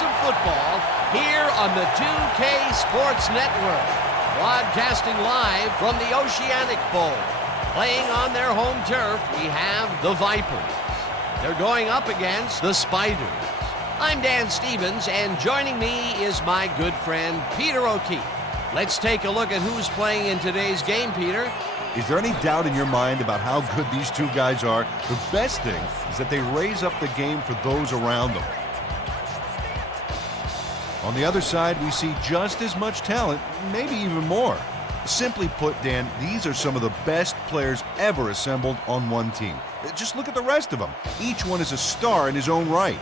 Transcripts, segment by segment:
of football here on the 2K Sports Network. Broadcasting live from the Oceanic Bowl. Playing on their home turf, we have the Vipers. They're going up against the Spiders. I'm Dan Stevens, and joining me is my good friend, Peter O'Keefe. Let's take a look at who's playing in today's game, Peter. Is there any doubt in your mind about how good these two guys are? The best thing is that they raise up the game for those around them. On the other side, we see just as much talent, maybe even more. Simply put, Dan, these are some of the best players ever assembled on one team. Just look at the rest of them. Each one is a star in his own right.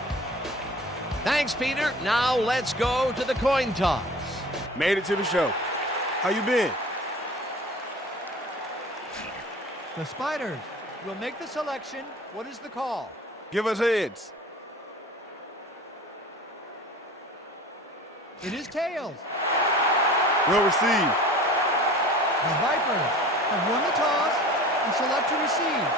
Thanks, Peter. Now let's go to the coin toss. Made it to the show. How you been? The Spiders will make the selection. What is the call? Give us heads. It is tails. Well received. The Vipers have won the toss and select to receive.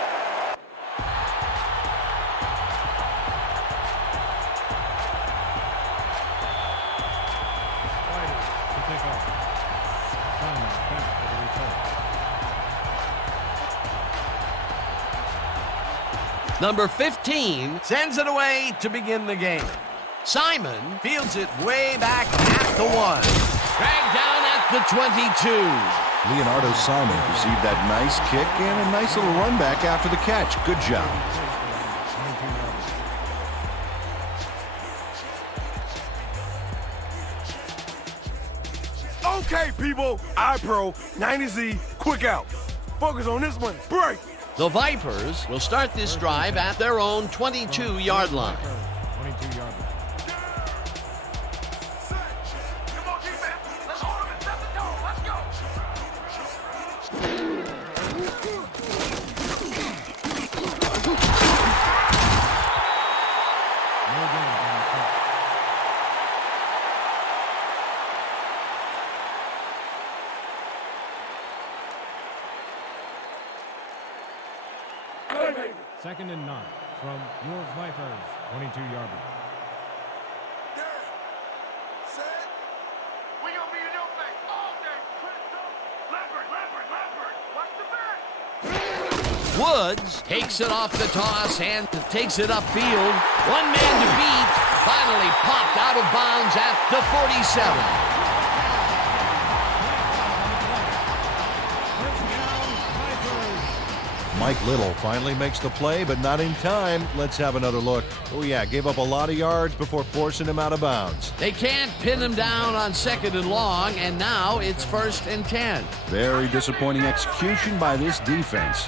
Spiders to pick up. Simon back for the return. Number 15 sends it away to begin the game. Simon fields it way back at the 1. Dragged down at the 22. Leonardo Simon received that nice kick and a nice little run back after the catch. Good job. Okay, people. iPro, 90Z, quick out. Focus on this one. Break. The Vipers will start this drive at their own 22-yard line. 22-yard line. Second and 9 from your Vipers, 22-yard line. Set. We gonna be in your face all day. Leopard. Watch the back. Woods takes it off the toss and takes it upfield. One man to beat. Finally popped out of bounds at the 47. Mike Little finally makes the play, but not in time. Let's have another look. Oh, yeah, gave up a lot of yards before forcing him out of bounds. They can't pin him down on 2nd and long, and now it's 1st and 10. Very disappointing execution by this defense.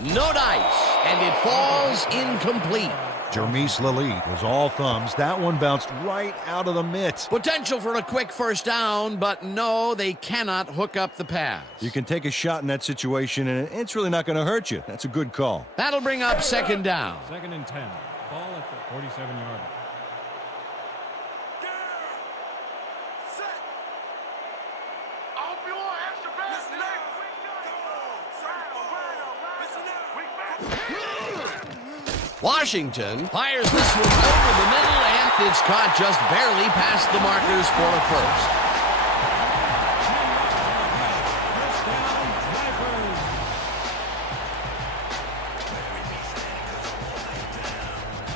No dice, and it falls incomplete. Jermise Lilly was all thumbs. That one bounced right out of the mitt. Potential for a quick first down, but no, they cannot hook up the pass. You can take a shot in that situation, and it's really not going to hurt you. That's a good call. That'll bring up 2nd down. 2nd and 10. Ball at the 47-yard line. Washington fires this one over the middle, and it's caught just barely past the markers for a first.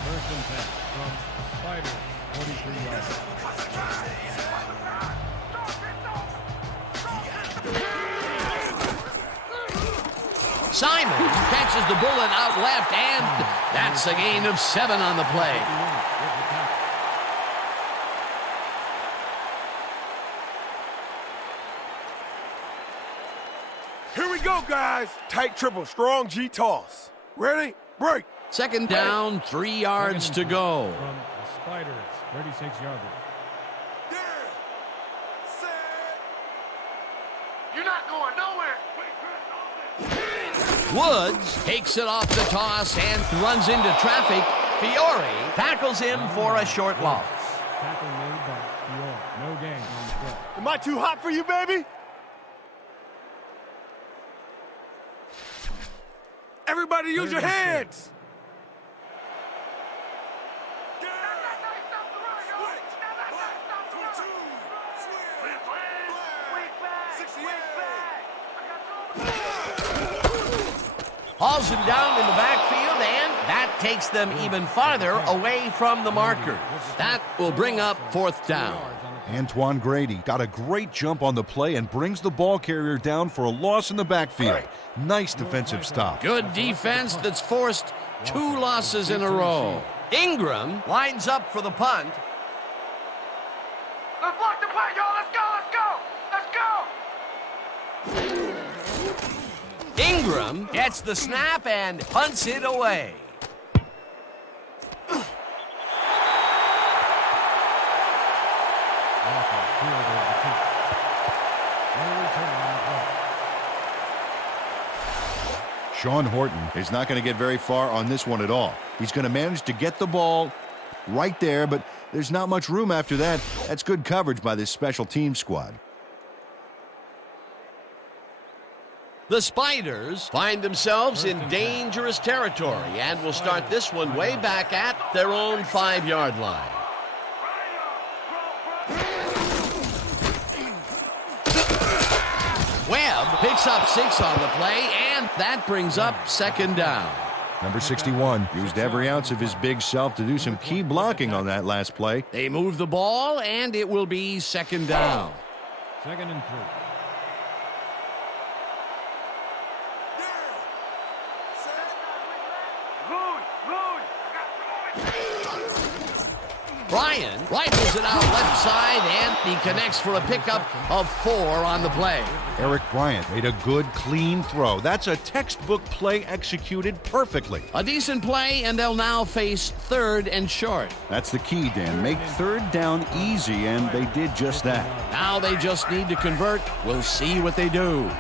First and 10 from Spiders, 43-yard Simon catches the bullet out left, and that's a gain of 7 on the play. Here we go, guys. Tight triple, strong G toss. Ready? Break. 2nd down, 3 yards to go. from the Spiders, 36-yard line. You're not going nowhere. Woods takes it off the toss and runs into traffic. Fiore tackles him for a short loss. Tackle made by Fiore. No gain on the play. Am I too hot for you, baby? Everybody use your hands. Hauls him down in the backfield, and that takes them even farther away from the markers. That will bring up fourth down. Antoine Grady got a great jump on the play and brings the ball carrier down for a loss in the backfield. Nice defensive stop. Good defense that's forced 2 losses in a row. Ingram lines up for the punt. Let's block the punt, y'all. Let's go. Ingram gets the snap and punts it away. Sean Horton is not going to get very far on this one at all. He's going to manage to get the ball right there, but there's not much room after that. That's good coverage by this special team squad. The Spiders find themselves in dangerous territory and will start this one way back at their own 5-yard line. Webb picks up 6 on the play, and that brings up second down. Number 61 used every ounce of his big self to do some key blocking on that last play. They move the ball, and it will be second down. 2nd and 3. Bryan rifles it out left side, and he connects for a pickup of 4 on the play. Eric Bryant made a good, clean throw. That's a textbook play executed perfectly. A decent play, and they'll now face 3rd and short. That's the key, Dan. Make 3rd down easy, and they did just that. Now they just need to convert. We'll see what they do. Webb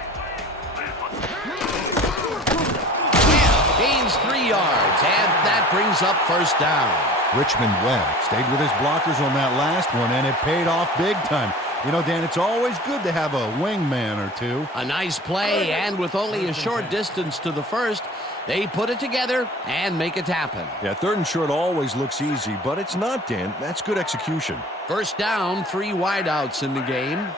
gains 3 yards, and that brings up first down. Richmond Webb stayed with his blockers on that last one, and it paid off big time. You know, Dan, it's always good to have a wingman or two. A nice play, and with only a short distance to the first, they put it together and make it happen. Yeah, 3rd and short always looks easy, but it's not, Dan. That's good execution. First down, 3 wideouts in the game.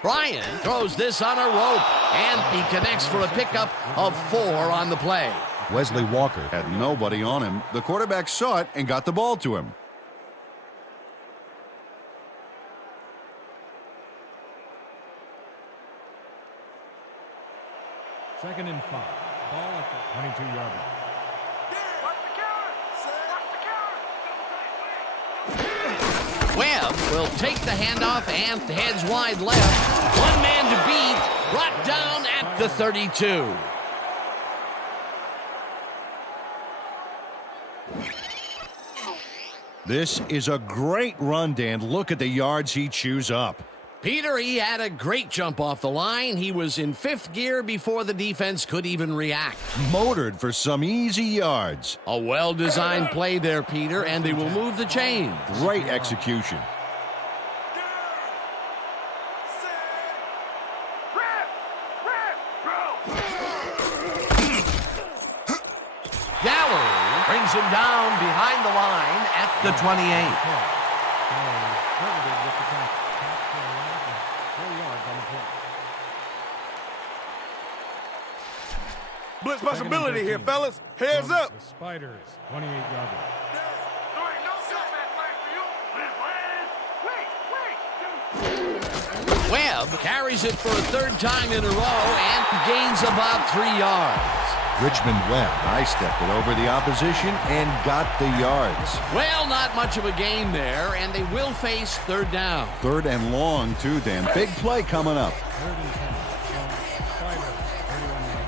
Bryan throws this on a rope, and he connects for a pickup of 4 on the play. Wesley Walker had nobody on him. The quarterback saw it and got the ball to him. Second and 5. Ball at the 22-yard line. Webb will take the handoff and heads wide left. 1 man to beat, brought down at the 32. This is a great run, Dan. Look at the yards he chews up. Peter, he had a great jump off the line. He was in 5th gear before the defense could even react. Motored for some easy yards. A well-designed play there, Peter, and they will move the chains. Great execution. Gallery brings him down behind the line at the 28. Blitz possibility here, fellas. Heads up. The Spiders, 28-yard line. Webb carries it for a 3rd time in a row and gains about 3 yards. Richmond Webb high-stepped it over the opposition and got the yards. Well, not much of a gain there, and they will face 3rd down. 3rd and long, too, Dan. Big play coming up. 3rd and 10 from Spiders, 31-yard line.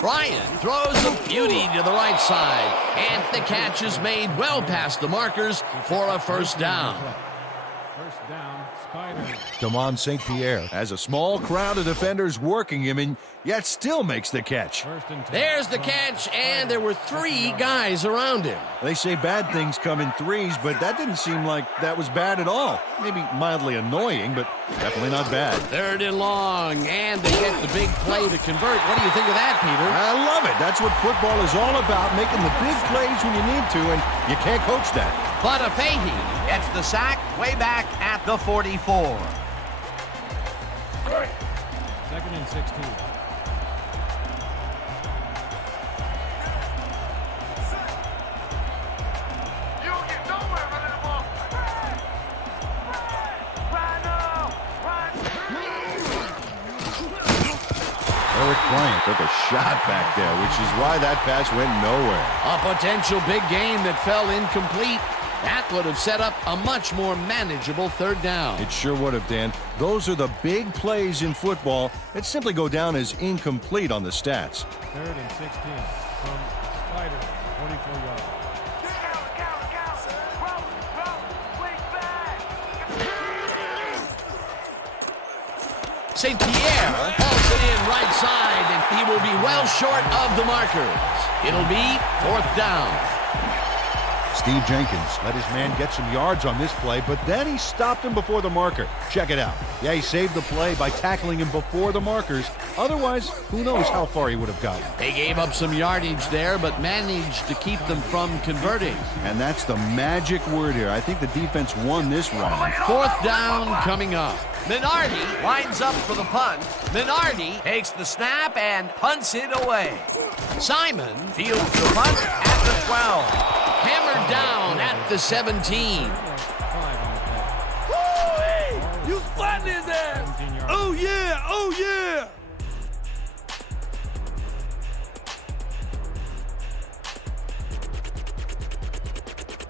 Bryan throws a beauty to the right side, and the catch is made well past the markers for a first down. First down, Spiders. Damon St. Pierre has a small crowd of defenders working him and yet still makes the catch. First and 10. There's the catch, and there were 3 guys around him. They say bad things come in threes, but that didn't seem like that was bad at all. Maybe mildly annoying, but definitely not bad. 3rd and long, and they get the big play to convert. What do you think of that, Peter? I love it. That's what football is all about, making the big plays when you need to, and you can't coach that. But Fahey gets the sack way back at the 44. 2nd and 16. You don't get nowhere running the ball. Right now. Eric Bryant took a shot back there, which is why that pass went nowhere. A potential big game that fell incomplete. That would have set up a much more manageable 3rd down. It sure would have, Dan. Those are the big plays in football that simply go down as incomplete on the stats. 3rd and 16 from Spiders, 44 yards. St. Pierre hauls it in right side, and he will be well short of the markers. It'll be 4th down. Steve Jenkins let his man get some yards on this play, but then he stopped him before the marker. Check it out. Yeah, he saved the play by tackling him before the markers. Otherwise, who knows how far he would have gotten. They gave up some yardage there, but managed to keep them from converting. And that's the magic word here. I think the defense won this round. 4th down coming up. Minardi lines up for the punt. Minardi takes the snap and punts it away. Simon fields the punt at the 12. Hammered down at the 17. Woo-wee! You flattened his ass! Oh, yeah! Oh, yeah!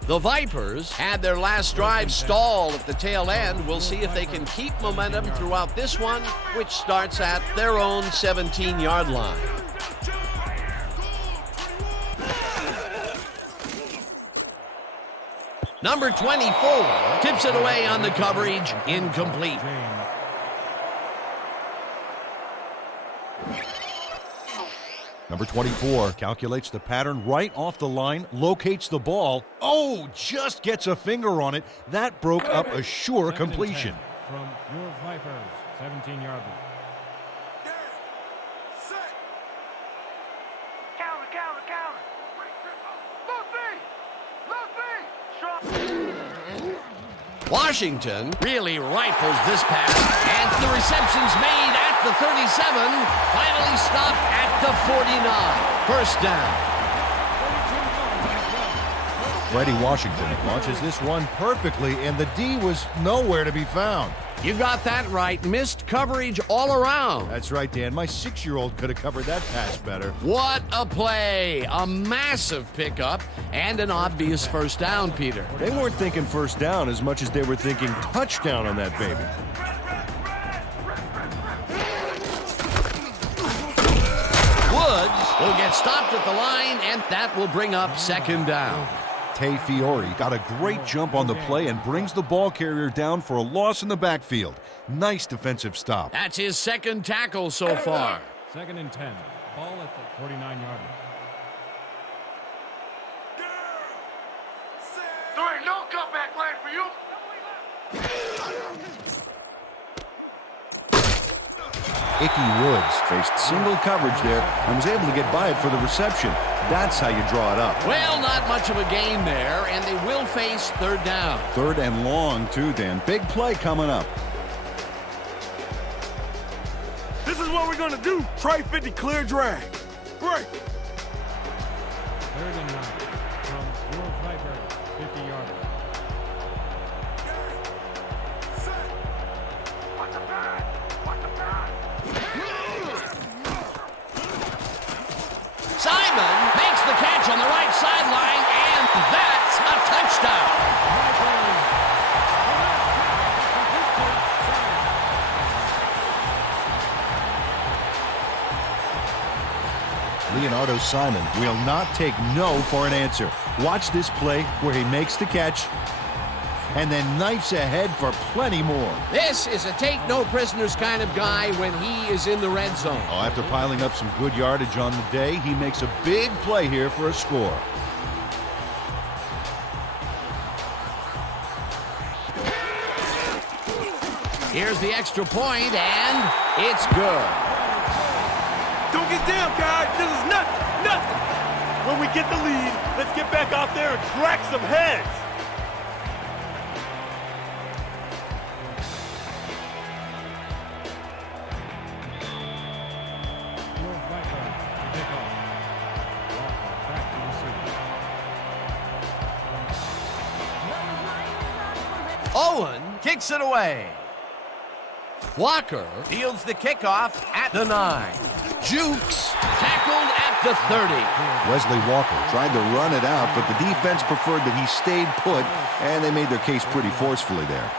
The Vipers had their last drive stalled at the tail end. We'll see if they can keep momentum throughout this one, which starts at their own 17-yard line. Number 24 tips it away on the coverage, incomplete. Number 24 calculates the pattern right off the line, locates the ball. Oh, just gets a finger on it. That broke up a sure completion. From your Vipers, 17-yard line. Washington really rifles this pass, and the reception's made at the 37, finally stopped at the 49. First down. Freddie Washington launches this one perfectly, and the D was nowhere to be found. You got that right. Missed coverage all around. That's right, Dan. My 6-year-old could have covered that pass better. What a play. A massive pickup and an obvious first down, Peter. They weren't thinking first down as much as they were thinking touchdown on that baby. Woods will get stopped at the line, and that will bring up 2nd down. Tay Fiore got a great jump on the play and brings the ball carrier down for a loss in the backfield. Nice defensive stop. That's his 2nd tackle so far. 2nd and 10. Ball at the 49-yard line. There ain't no comeback line for you. Icky Woods faced single coverage there and was able to get by it for the reception. That's how you draw it up. Well, not much of a gain there, and they will face 3rd down. 3rd and long, too, Dan. Big play coming up. This is what we're gonna do. Try 50 clear drag. Right. 3rd and 9 from your Vipers, 50-yard line. Simon makes the catch on the right sideline, and that's a touchdown. Leonardo Simon will not take no for an answer. Watch this play where he makes the catch. and then knifes ahead for plenty more. This is a take-no-prisoners kind of guy when he is in the red zone. After piling up some good yardage on the day, he makes a big play here for a score. Here's the extra point, and it's good. Don't get down, guys. This is nothing. When we get the lead, let's get back out there and crack some heads. Owen kicks it away. Walker fields the kickoff at the 9. Jukes tackled at the 30. Wesley Walker tried to run it out, but the defense preferred that he stayed put, and they made their case pretty forcefully there.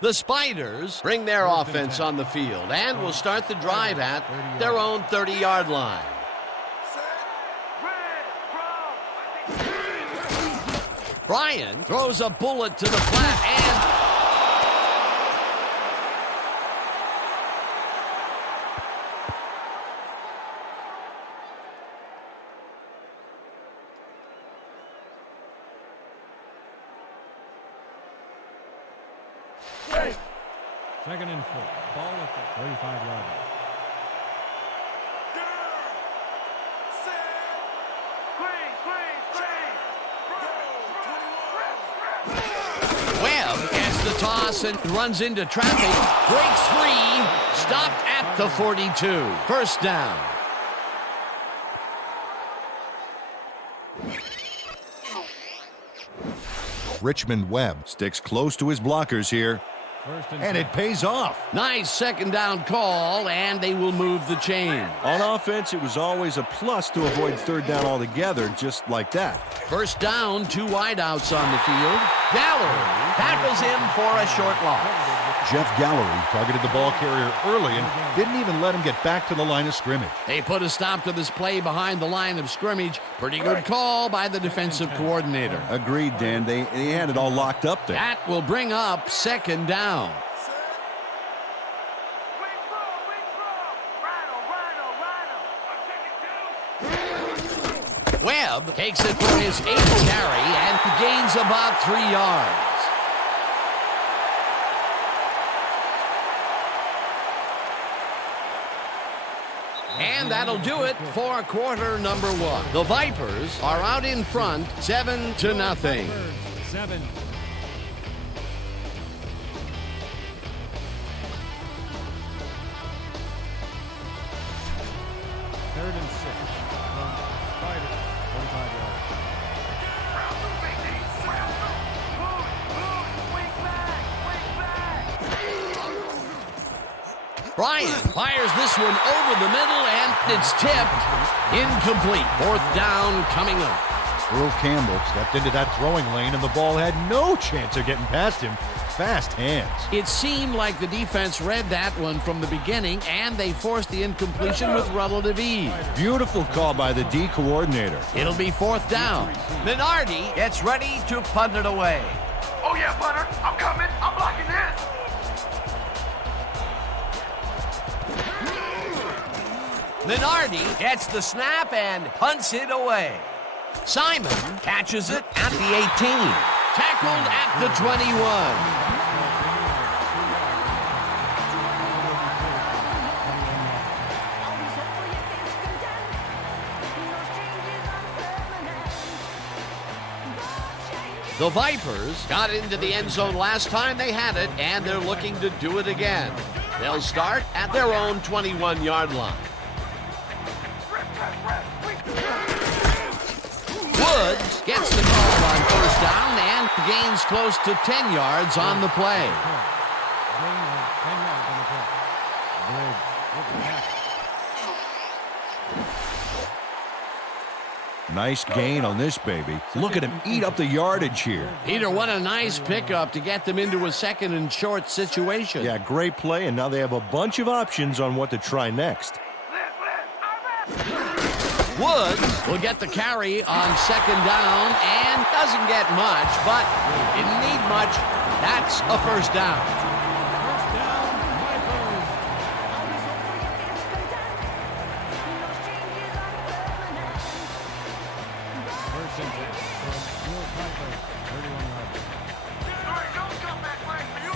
The Spiders bring their offense on the field and will start the drive at their own 30-yard line. Bryan throws a bullet to the flat and Second and 4. Ball at the 35-yard line. Webb gets the toss and runs into traffic. Breaks free. Stopped at the 42. First down. Richmond Webb sticks close to his blockers here, and it pays off. Nice second down call, and they will move the chain. On offense, it was always a plus to avoid third down altogether, just like that. First down, 2 wideouts on the field. Gallery tackles him for a short loss. Jeff Gallery targeted the ball carrier early and didn't even let him get back to the line of scrimmage. They put a stop to this play behind the line of scrimmage. Pretty good call by the defensive coordinator. Agreed, Dan. They had it all locked up there. That will bring up second down. Webb takes it for his 8th carry and gains about 3 yards. And that'll do it for quarter number 1. The Vipers are out in front, 7-0. 7. Third and 6. From Spider, 45 yards. Bryan fires this one over the middle, and it's tipped. Incomplete. Fourth down coming up. Earl Campbell stepped into that throwing lane, and the ball had no chance of getting past him. Fast hands. It seemed like the defense read that one from the beginning, and they forced the incompletion with relative ease. Beautiful call by the D coordinator. It'll be fourth down. Minardi gets ready to punt it away. Oh yeah, punter. I'm coming. I'm blocking this. Minardi gets the snap and punts it away. Simon catches it at the 18. Tackled at the 21. The Vipers got into the end zone last time they had it, and they're looking to do it again. They'll start at their own 21-yard line. Woods gets the call on first down and gains close to 10 yards on the play. Nice gain on this baby. Look at him eat up the yardage here. Peter, what a nice pickup to get them into a second and short situation. Yeah, great play, and now they have a bunch of options on what to try next. Woods will get the carry on second down and doesn't get much, but didn't need much. That's a first down. First down, Vipers. First and 10 from your Vipers, 31 yards. All right, don't come back flag for you.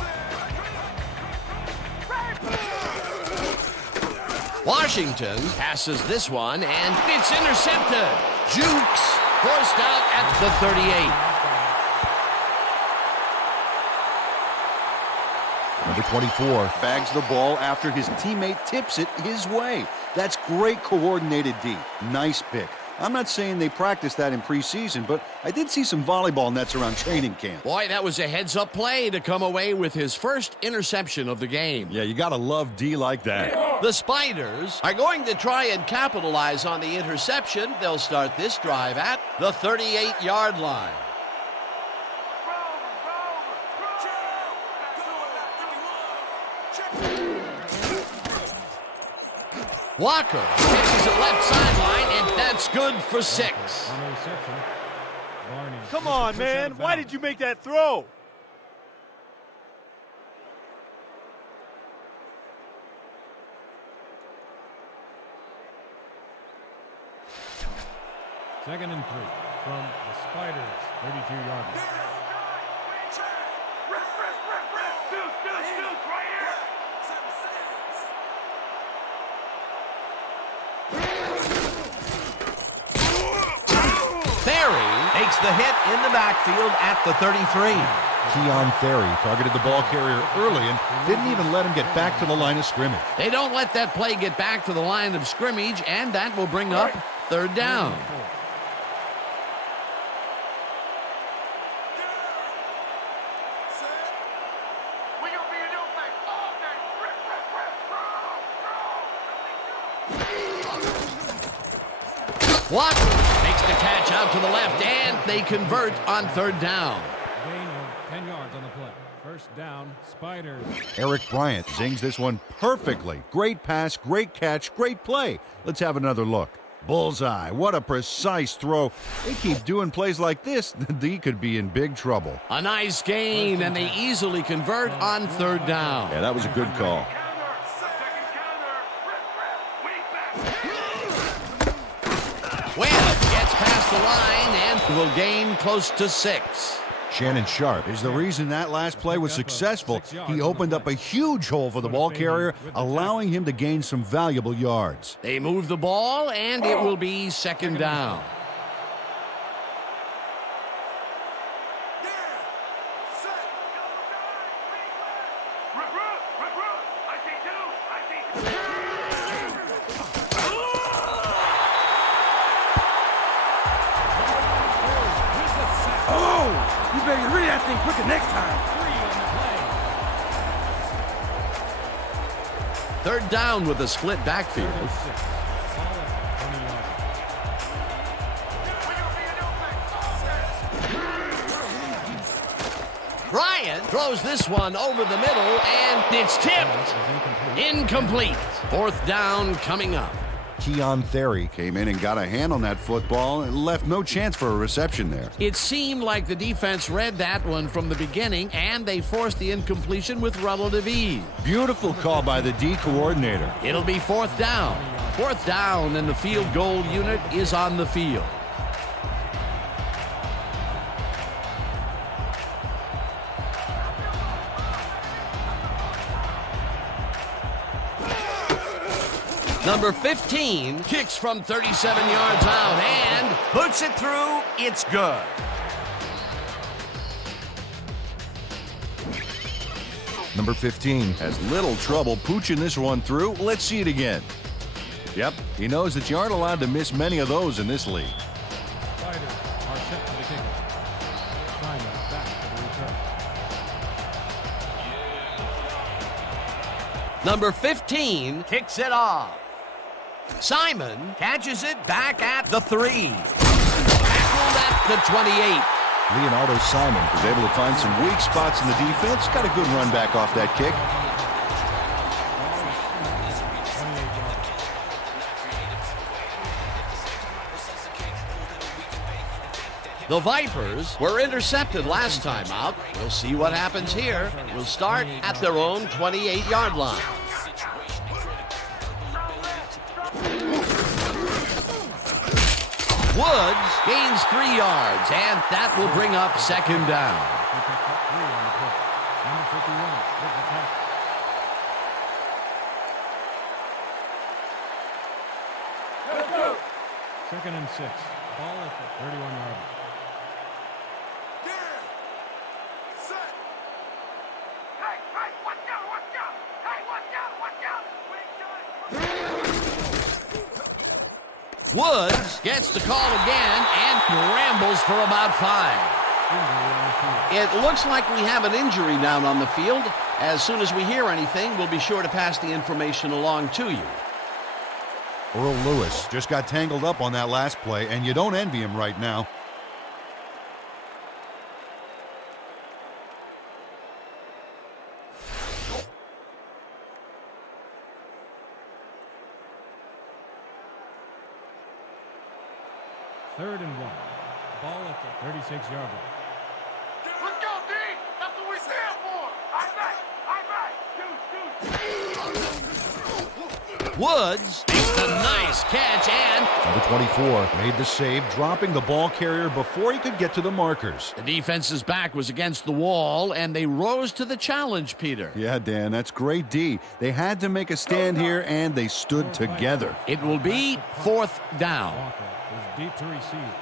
Washington passes this one, and it's intercepted. Jukes forced out at the 38. Number 24 bags the ball after his teammate tips it his way. That's great coordinated D. Nice pick. I'm not saying they practiced that in preseason, but I did see some volleyball nets around training camp. Boy, that was a heads-up play to come away with his first interception of the game. Yeah, you gotta love D like that. The Spiders are going to try and capitalize on the interception. They'll start this drive at the 38-yard line. Walker pitches it left sideline, and that's good for 6. On the reception, Barney. Come on, man. Why did you make that throw? Second and 3 from the Spiders, 32-yard line. Ferry takes the hit in the backfield at the 33. Keon Ferry targeted the ball carrier early and didn't even let him get back to the line of scrimmage. They don't let that play get back to the line of scrimmage, and that will bring up third down. We gonna be in your face all day. Walker makes the catch out to the left, and they convert on third down. Gain of 10 yards on the play. First down, Spiders. Eric Bryant zings this one perfectly. Great pass, great catch, great play. Let's have another look. Bullseye. What a precise throw. They keep doing plays like this, they could be in big trouble. A nice gain, and they easily convert on third down. Yeah, that was a good call. Venom gets past the line and will gain close to 6. Shannon Sharp is the reason that last play was successful. He opened up a huge hole for the ball carrier, allowing him to gain some valuable yards. They move the ball, and it will be second down. Oh, you better read that thing quicker next time. 3 on the play. Third down with a split backfield. 36. Solid 20 yards. Bryant throws this one over the middle, and it's tipped. Incomplete. Fourth down coming up. Keon Ferry came in and got a hand on that football and left no chance for a reception there. It seemed like the defense read that one from the beginning, and they forced the incompletion with relative ease. Beautiful call by the D coordinator. It'll be fourth down. Fourth down, and the field goal unit is on the field. Number 15 kicks from 37 yards out and puts it through. It's good. Number 15 has little trouble pooching this one through. Let's see it again. Yep, he knows that you aren't allowed to miss many of those in this league. Spiders are set for the kickoff. Simon back for the return. Number 15 kicks it off. Simon catches it back at the 3. Tackled at the 28. Leonardo Simon was able to find some weak spots in the defense. Got a good run back off that kick. The Vipers were intercepted last time out. We'll see what happens here. We'll start at their own 28-yard line. Woods gains 3 yards, and that will bring up second down. Second and 6. Ball at the 31-yard line. Set. Hey, watch out, watch out! Hey, watch out, watch out! Woods gets the call again and rambles for about 5. It looks like we have an injury down on the field. As soon as we hear anything, we'll be sure to pass the information along to you. Earl Lewis just got tangled up on that last play, and you don't envy him right now. Third and 1. Ball at the 36-yard line. Let's go, D! That's what we stand for! I'm back! Shoot! Woods makes a nice catch, and Number 24 made the save, dropping the ball carrier before he could get to the markers. the defense's back was against the wall, and they rose to the challenge, Peter. Yeah, Dan, that's great D. They had to make a stand here, and they stood together. It will be 4th down. Walker is deep to receive.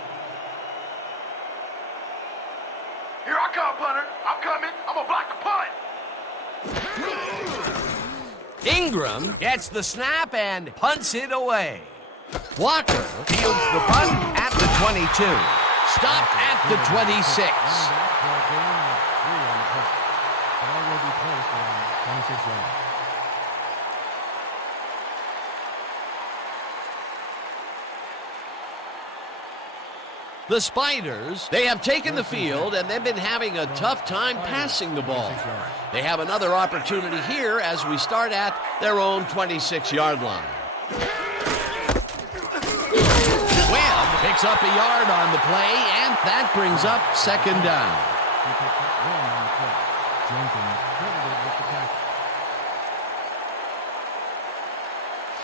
Here I come, punter! I'm coming! I'm gonna block the punt! Ingram gets the snap and punts it away. Walker fields the punt at the 22. Stopped at the 26. For a gain of 3 on the play. Ball will be placed around 26 yards. The Spiders, they have taken the field, and they've been having a tough time passing the ball. They have another opportunity here as we start at their own 26-yard line. Webb picks up a yard on the play, and that brings up second down. He picked up 1 on the play. Jenkins credited with the tackle.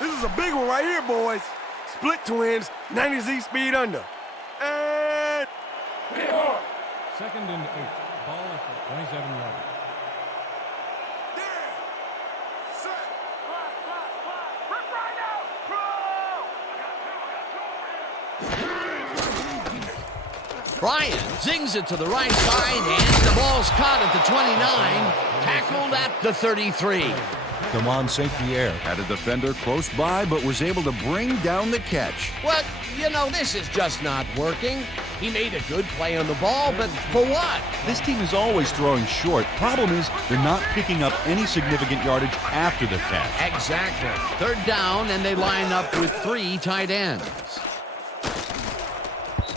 This is a big one right here, boys. Split twins, 90Z speed under. And Second and 8. Ball at the 27-yard line. set. Rip right out! Bro! Bryant zings it to the right side, and the ball's caught at the 29, tackled at the 33. Damon St. Pierre had a defender close by, but was able to bring down the catch. Well, you know, this is just not working. He made a good play on the ball, but for what? This team is always throwing short. Problem is, they're not picking up any significant yardage after the catch. Exactly. Third down, and they line up with 3 tight ends.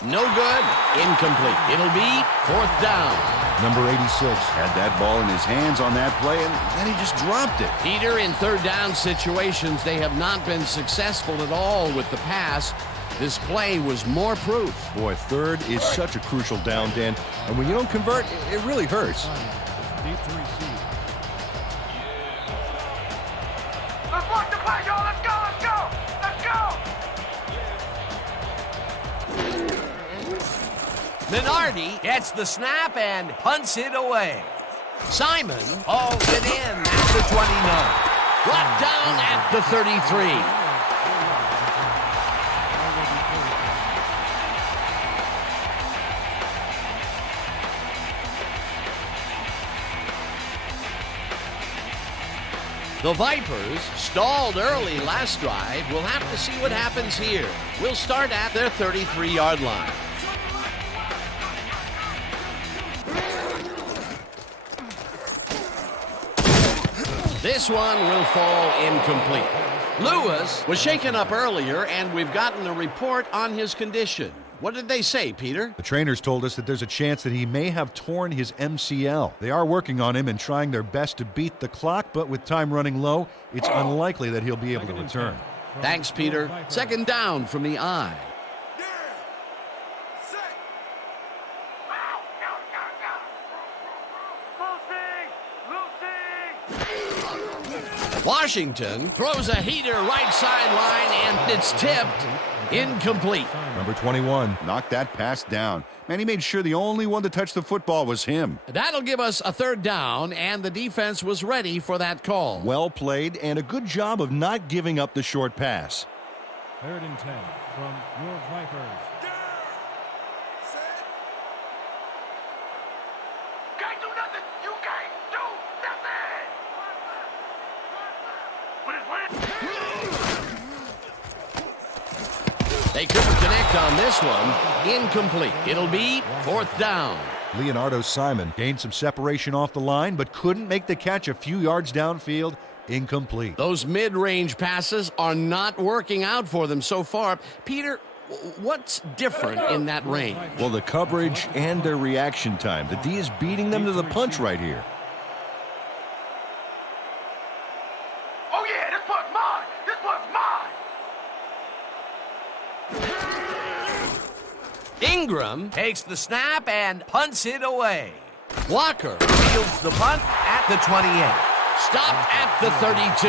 No good. Incomplete. It'll be 4th down. Number 86 had that ball in his hands on that play, and then he just dropped it. Peter, in third down situations, they have not been successful at all with the pass. This play was more proof. Boy, third is such a crucial down, Dan, and when you don't convert, it really hurts. Deep to receive. Let's block the play, y'all! Let's go! Minardi gets the snap and punts it away. Simon hauls it in at the 29. Brought down at the 33. The Vipers stalled early last drive. We'll have to see what happens here. We'll start at their 33-yard line. This one will fall incomplete. Lewis was shaken up earlier, and we've gotten a report on his condition. What did they say, Peter? The trainers told us that there's a chance that he may have torn his MCL. They are working on him and trying their best to beat the clock, but with time running low, it's unlikely that he'll be able to return. Thanks, Peter. Second down from the eye. Washington throws a heater right sideline, and it's tipped. Incomplete. Number 21 knocked that pass down. Man, he made sure the only one to touch the football was him. That'll give us a third down, and the defense was ready for that call. Well played, and a good job of not giving up the short pass. 3rd and 10 from your Vipers. Can't do nothing. You can't do nothing. They couldn't connect on this one. Incomplete. It'll be 4th down. Leonardo Simon gained some separation off the line, but couldn't make the catch a few yards downfield. Incomplete. Those mid-range passes are not working out for them so far. Peter, what's different in that range? Well, the coverage and their reaction time. The D is beating them to the punch right here. Oh yeah, this one's mine. This one's mine. Ingram takes the snap and punts it away. Walker fields the punt at the 28. Stopped at the 32.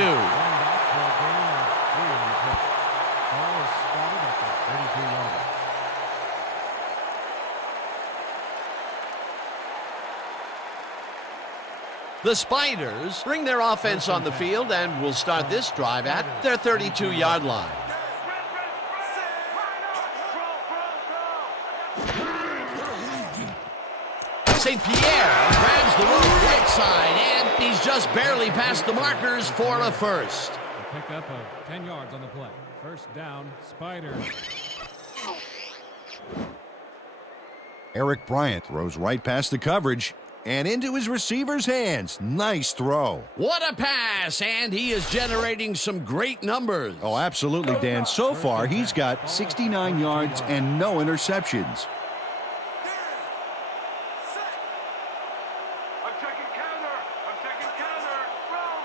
The Spiders bring their offense on the field and will start this drive at their 32-yard line. St. Pierre grabs the rope right side, and he's just barely past the markers for a first. A pickup of 10 yards on the play. 1st down, Spiders. Eric Bryant throws right past the coverage and into his receiver's hands. Nice throw. What a pass, and he is generating some great numbers. Oh, absolutely, Dan. So far, he's got 69 yards and no interceptions. I'm taking counter. I'm taking counter. Roll.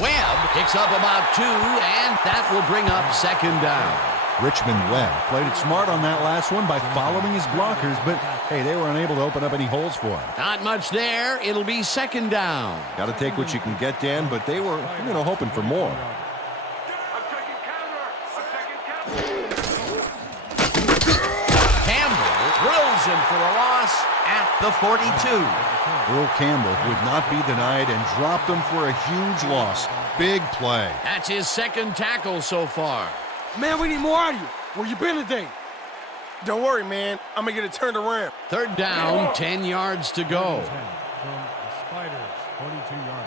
Webb picks up about 2, and that will bring up 2nd down. Richmond Webb played it smart on that last one by following his blockers, but hey, they were unable to open up any holes for him. Not much there. It'll be 2nd down. Got to take what you can get, Dan, but they were, hoping for more. I'm taking counter. I'm taking counter. Campbell drills him for a loss at the 42. Earl Campbell would not be denied and dropped him for a huge loss. Big play. That's his 2nd tackle so far. Man, we need more out of you. Where you been today? Don't worry, man. I'm going to get it turned around. 3rd down, 10 yards to go. 10 from the Spiders, 42-yard.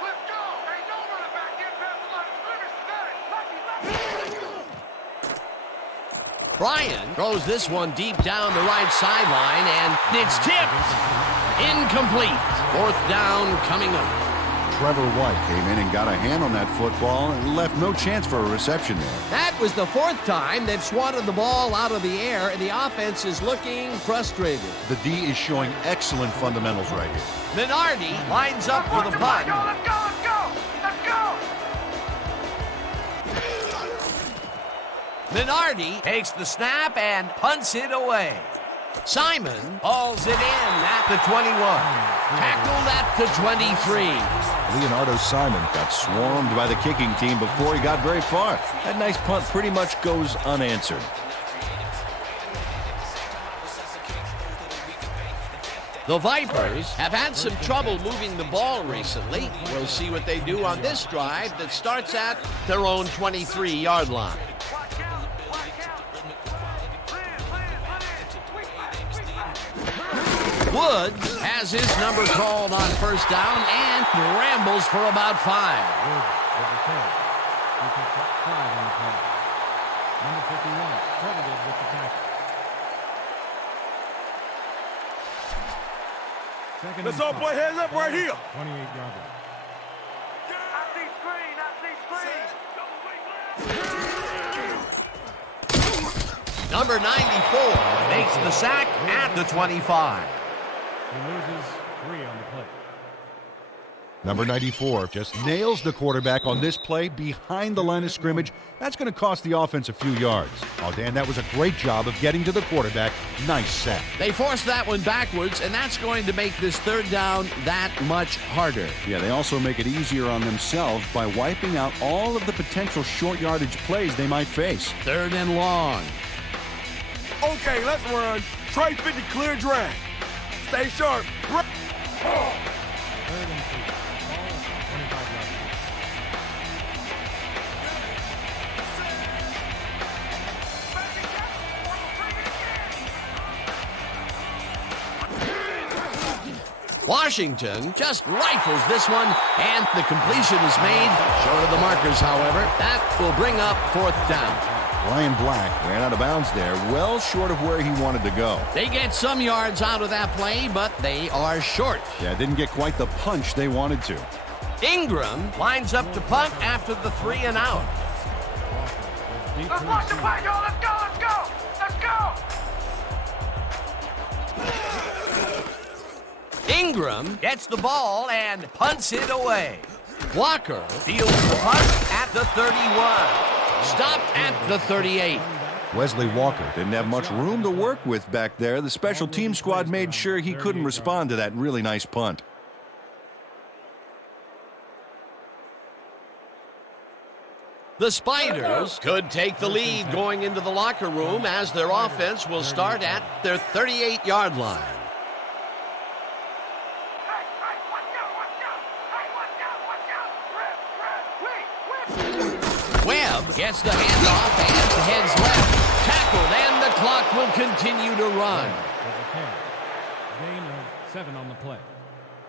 Let's go. Ain't no running back in past the line of scrimmage. Lucky. Bryan throws this one deep down the right sideline, and it's tipped. Incomplete. 4th down coming up. Trevor White came in and got a hand on that football and left no chance for a reception there. That was the 4th time they've swatted the ball out of the air, and the offense is looking frustrated. The D is showing excellent fundamentals right here. Minardi lines up for the punt. Let's go. Let's go. Let's go. Minardi takes the snap and punts it away. Simon hauls it in at the 21. Tackled at the 23. Leonardo Simon got swarmed by the kicking team before he got very far. That nice punt pretty much goes unanswered. The Vipers have had some trouble moving the ball recently. We'll see what they do on this drive that starts at their own 23-yard line. Woods has his number called on 1st down and rambles for about 5. Woods with the carry. He picks up 5 on the play. Number 51 credited with the tackle. Let's all play heads up right here. 28-yarder. I see screen. I see screen. Number 94 makes the sack at the 25. He loses 3 on the play. Number 94 just nails the quarterback on this play behind the line of scrimmage. That's going to cost the offense a few yards. Oh, Dan, that was a great job of getting to the quarterback. Nice sack. They forced that one backwards, and that's going to make this third down that much harder. Yeah, they also make it easier on themselves by wiping out all of the potential short yardage plays they might face. 3rd and long. Okay, let's run. Trey 50 clear drag. Stay sharp. 3rd and 2. Ball, 25 yards. Washington just rifles this one, and the completion is made. Short of the markers, however. That will bring up 4th down. Ryan Black ran out of bounds there, well short of where he wanted to go. They get some yards out of that play, but they are short. Yeah, didn't get quite the punch they wanted to. Ingram lines up to punt after the 3 and out. Let's watch the play, y'all. Let's go, let's go. Let's go. Ingram gets the ball and punts it away. Walker fields the punt at the 31. Stopped at the 38. Wesley Walker didn't have much room to work with back there. The special team squad made sure he couldn't respond to that really nice punt. The Spiders could take the lead going into the locker room as their offense will start at their 38-yard line. Hey, watch out, watch out. Hey, watch out, watch out. Rip, whip. Webb gets the handoff and heads left. Tackled, and the clock will continue to run. With a carry. Gain of 7 on the play.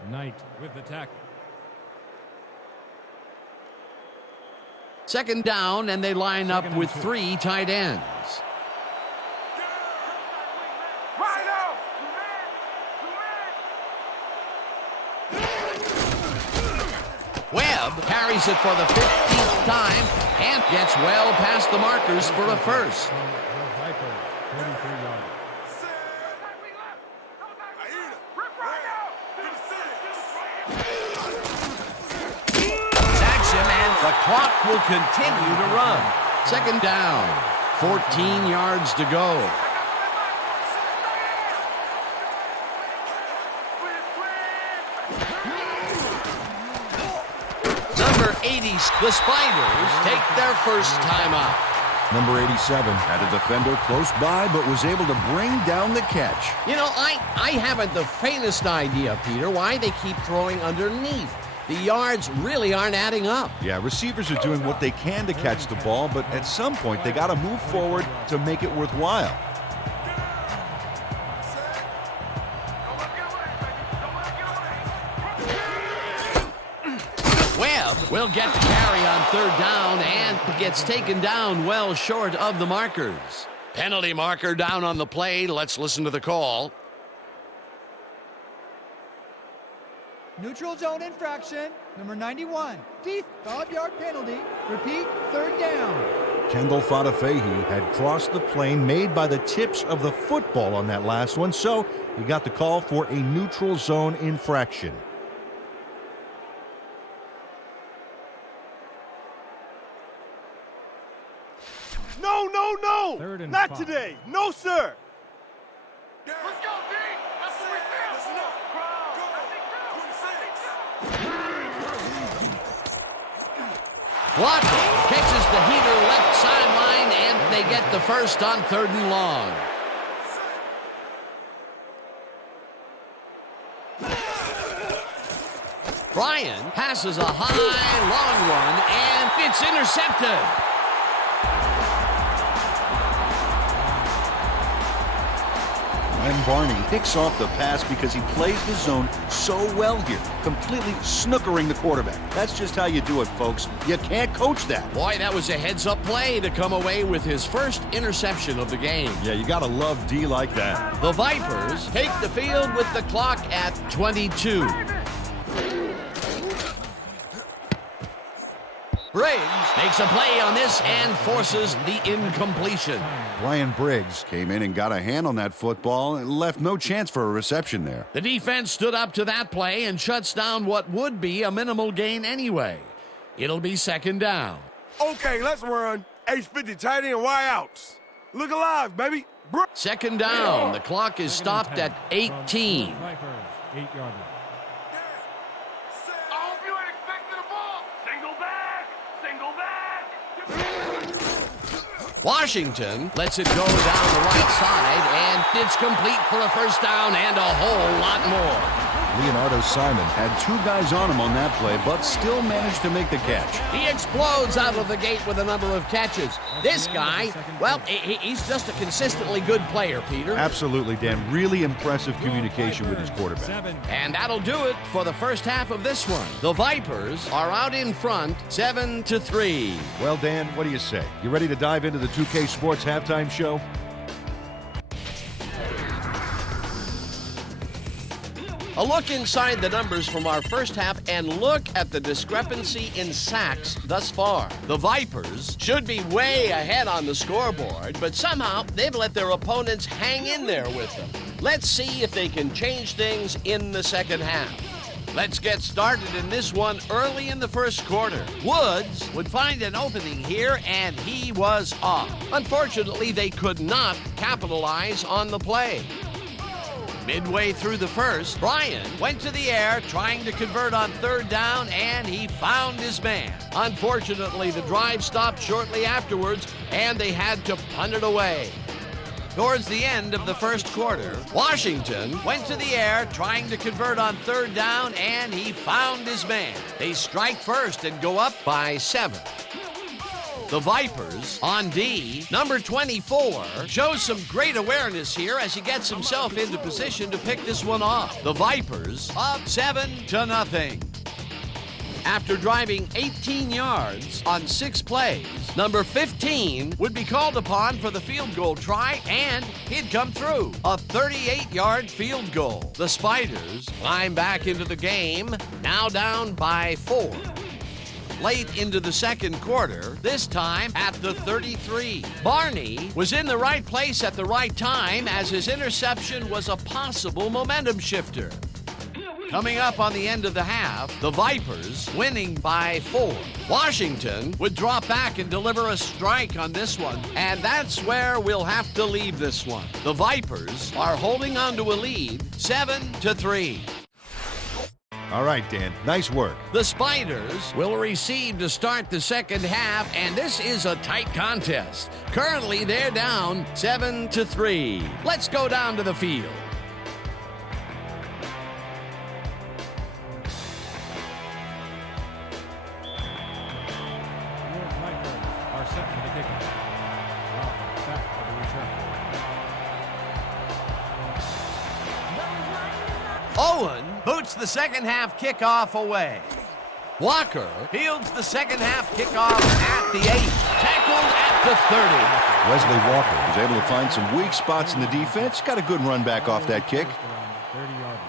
Knight with the tackle. 2nd down, and they line up with 3 tight ends. Rhino. Webb carries it for the 15th time and gets well past the markers for a first. The Vipers, 33 yards. Rip Rhino. Sacks him, and the clock will continue to run. 2nd down, 14 yards to go. Number 80, the Spiders take their first time out. Number 87 had a defender close by, but was able to bring down the catch. You know, I haven't the faintest idea, Peter, why they keep throwing underneath. The yards really aren't adding up. Yeah, receivers are doing what they can to catch the ball, but at some point they got to move forward to make it worthwhile. Webb will get the carry on 3rd down and gets taken down well short of the markers. Penalty marker down on the play. Let's listen to the call. Neutral zone infraction. Number 91. Deep 5-yard penalty. Repeat, 3rd down. Kendall Fadafehi had crossed the plane made by the tips of the football on that last one, so he got the call for a neutral zone infraction. No, no, no. 3rd and Not 5. today. No, sir. Let's go, D. That's what we feel. Listen up. Walker catches the heater left sideline, and they get the first on 3rd and long. Bryan passes a high, long one, and it's intercepted. Ryan Barney picks off the pass because he plays the zone so well here, completely snookering the quarterback. That's just how you do it, folks. You can't coach that. Boy, that was a heads-up play to come away with his first interception of the game. Yeah, you gotta love D like that. The Vipers take the field with the clock at 22. Briggs makes a play on this and forces the incompletion. Brian Briggs came in and got a hand on that football and left no chance for a reception there. The defense stood up to that play and shuts down what would be a minimal gain anyway. It'll be second down. Okay, let's run. H50 tight end, Y outs. Look alive, baby. Second down. The clock is stopped at 18. Vipers, 8-yarder. I hope you ain't expecting a ball. Single back. Single back. Washington lets it go down the right side, and it's complete for a first down and a whole lot more. Leonardo Simon had two guys on him on that play, but still managed to make the catch. He explodes out of the gate with a number of catches. This guy, well, he's just a consistently good player, Peter. Absolutely, Dan. Really impressive communication with his quarterback. And that'll do it for the first half of this one. The Vipers are out in front, 7-3. Well, Dan, what do you say? You ready to dive into the 2K Sports halftime show? A look inside the numbers from our first half, and look at the discrepancy in sacks thus far. The Vipers should be way ahead on the scoreboard, but somehow they've let their opponents hang in there with them. Let's see if they can change things in the second half. Let's get started in this one early in the first quarter. Woods would find an opening here, and he was off. Unfortunately, they could not capitalize on the play. Midway through the first, Bryan went to the air trying to convert on third down, and he found his man. Unfortunately, the drive stopped shortly afterwards, and they had to punt it away. Towards the end of the first quarter, Washington went to the air trying to convert on third down, and he found his man. They strike first and go up by 7. The Vipers on D, number 24, shows some great awareness here as he gets himself into position to pick this one off. The Vipers up 7-0. After driving 18 yards on 6 plays, number 15 would be called upon for the field goal try, and he'd come through. A 38-yard field goal. The Spiders climb back into the game, now down by 4. Late into the second quarter, this time at the 33. Barney was in the right place at the right time as his interception was a possible momentum shifter. Coming up on the end of the half, the Vipers winning by 4. Washington would drop back and deliver a strike on this one, and that's where we'll have to leave this one. The Vipers are holding on to a lead, 7-3. All right, Dan. Nice work. The Spiders will receive to start the second half, and this is a tight contest. Currently, they're down 7-3. Let's go down to the field. Your Vipers are set for the kickoff. Welcome back for the return. Owen boots the second half kickoff away. Walker fields the second half kickoff at the 8. Tackled at the 30. Wesley Walker was able to find some weak spots in the defense. Got a good run back off that kick. 30-yarder.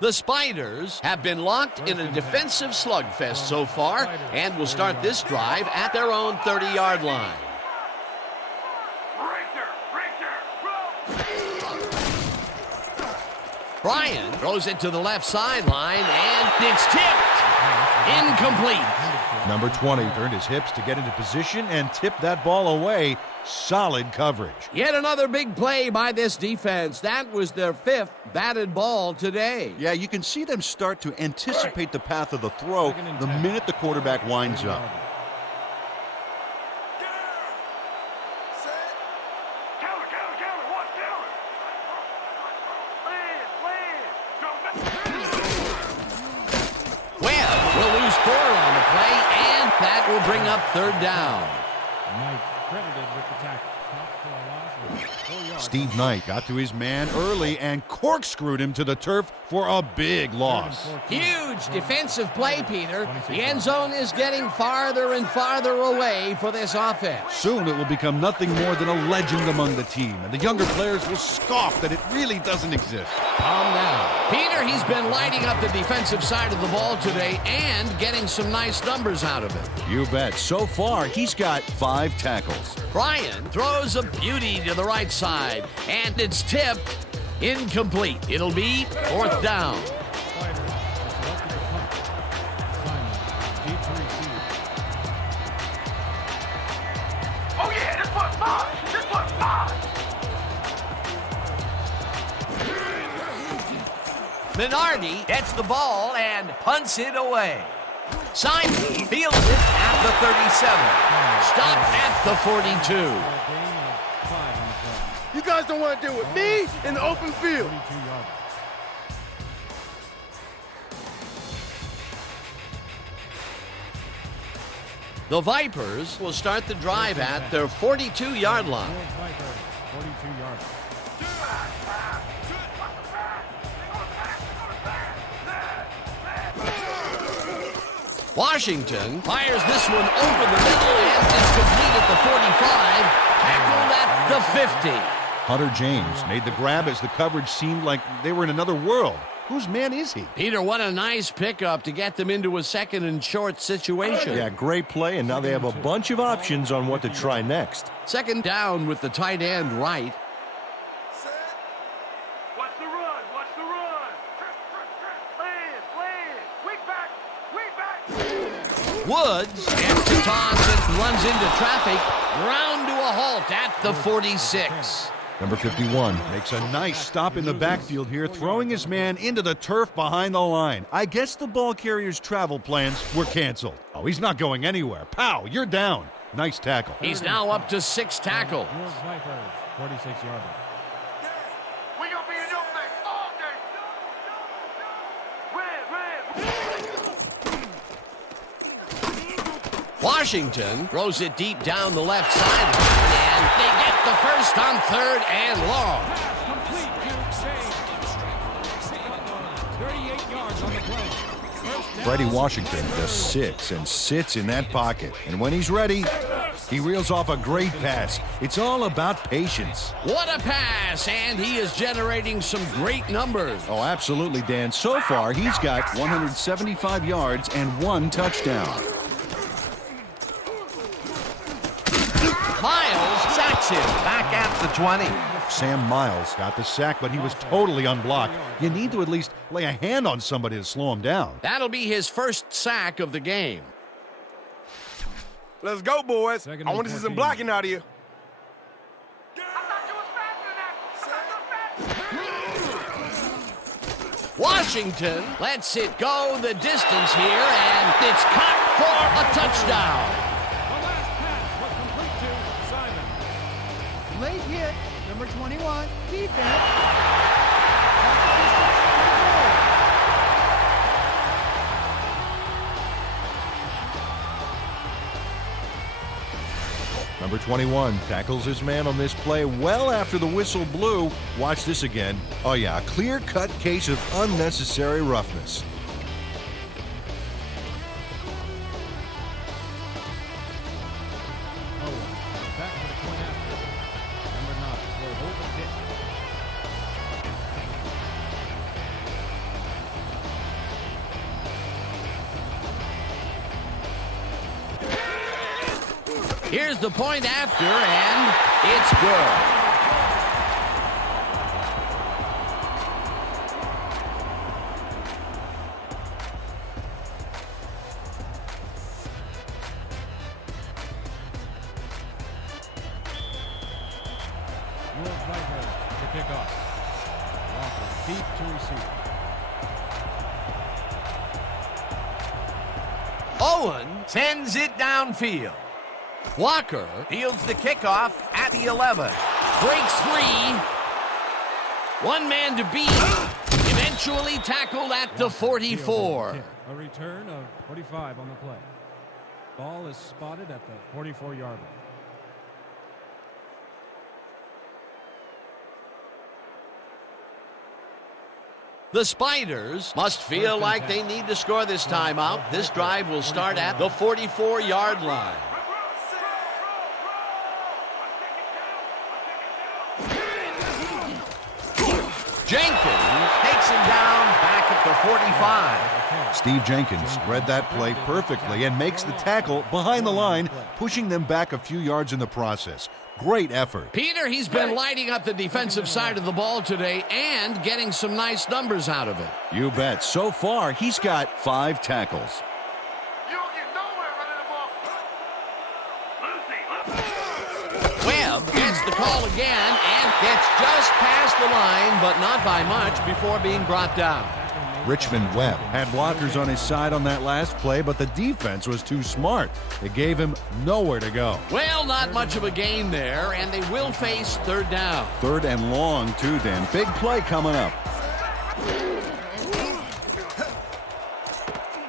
The Spiders have been locked in a defensive slugfest so far and will start this drive at their own 30-yard line. Bryan throws it to the left sideline, and it's tipped. Incomplete. Number 20 turned his hips to get into position and tipped that ball away. Solid coverage. Yet another big play by this defense. That was their 5th batted ball today. Yeah, you can see them start to anticipate the path of the throw the minute the quarterback winds up. That will bring up third down. Knight credited with the tackle. Steve Knight got to his man early and corkscrewed him to the turf for a big loss. Huge defensive play, Peter. The end zone is getting farther and farther away for this offense. Soon it will become nothing more than a legend among the team, and the younger players will scoff that it really doesn't exist. Calm down. Peter, he's been lighting up the defensive side of the ball today and getting some nice numbers out of it. You bet. So far, he's got 5 tackles. Brian throws a beauty to the right side, and it's tipped incomplete. It'll be 4th down. Oh yeah, this one's mine. This one's mine. Minardi gets the ball and punts it away. Simon fields it at the 37. Stopped at the 42. You guys don't want to deal with me in the open field. The Vipers will start the drive at their 42-yard line. Washington fires this one over the middle and is complete at the 45, tackled at the 50. Hunter James made the grab as the coverage seemed like they were in another world. Whose man is he? Peter, what a nice pickup to get them into a 2nd and short situation. Yeah, great play, and now they have a bunch of options on what to try next. 2nd down with the tight end right. Watch the run. Watch the run. Land. Weak back. Woods gets to toss and runs into traffic. Ground to a halt at the 46. Number 51 makes a nice stop in the backfield here, throwing his man into the turf behind the line. I guess the ball carrier's travel plans were canceled. Oh, he's not going anywhere. Pow, you're down. Nice tackle. He's now up to 6 tackles. 46-yard. We gonna be in your face all day. Red. Washington throws it deep down the left sideline, and they get the first on 3rd and long. Complete, Duke, save. 38 yards on the play. Freddie Washington just sits and sits in that pocket. And when he's ready, he reels off a great pass. It's all about patience. What a pass, and he is generating some great numbers. Oh, absolutely, Dan. So far, he's got 175 yards and 1 touchdown. Miles sacks him back at the 20. Sam Miles got the sack, but he was totally unblocked. You need to at least lay a hand on somebody to slow him down. That'll be his first sack of the game. Let's go, boys. I want to see some blocking out of you. I thought you was faster than that. Washington lets it go the distance here, and it's caught for a touchdown. Late hit, number 21, defense. Number 21 tackles his man on this play well after the whistle blew. Watch this again. Oh, yeah, a clear-cut case of unnecessary roughness. Here's the point after, and it's good. To kick off. Walker deep to receive. Owen sends it downfield. Walker fields the kickoff at the 11. Breaks free. One man to beat. Eventually tackled at the 44. A return of 45 on the play. Ball is spotted at the 44-yard line. The Spiders must feel like they need to score this time out. This drive will start at the 44-yard line. Jenkins takes him down back at the 45. Steve Jenkins read that play perfectly and makes the tackle behind the line, pushing them back a few yards in the process. Great effort. Peter, he's been lighting up the defensive side of the ball today and getting some nice numbers out of it. You bet. So far, he's got 5 tackles. You don't get nowhere running the ball. Webb gets the call again and gets just past the line, but not by much before being brought down. Richmond Webb had blockers on his side on that last play, but the defense was too smart. It gave him nowhere to go. Well, not much of a gain there, and they will face third down. 3rd and long, too, Dan. Big play coming up.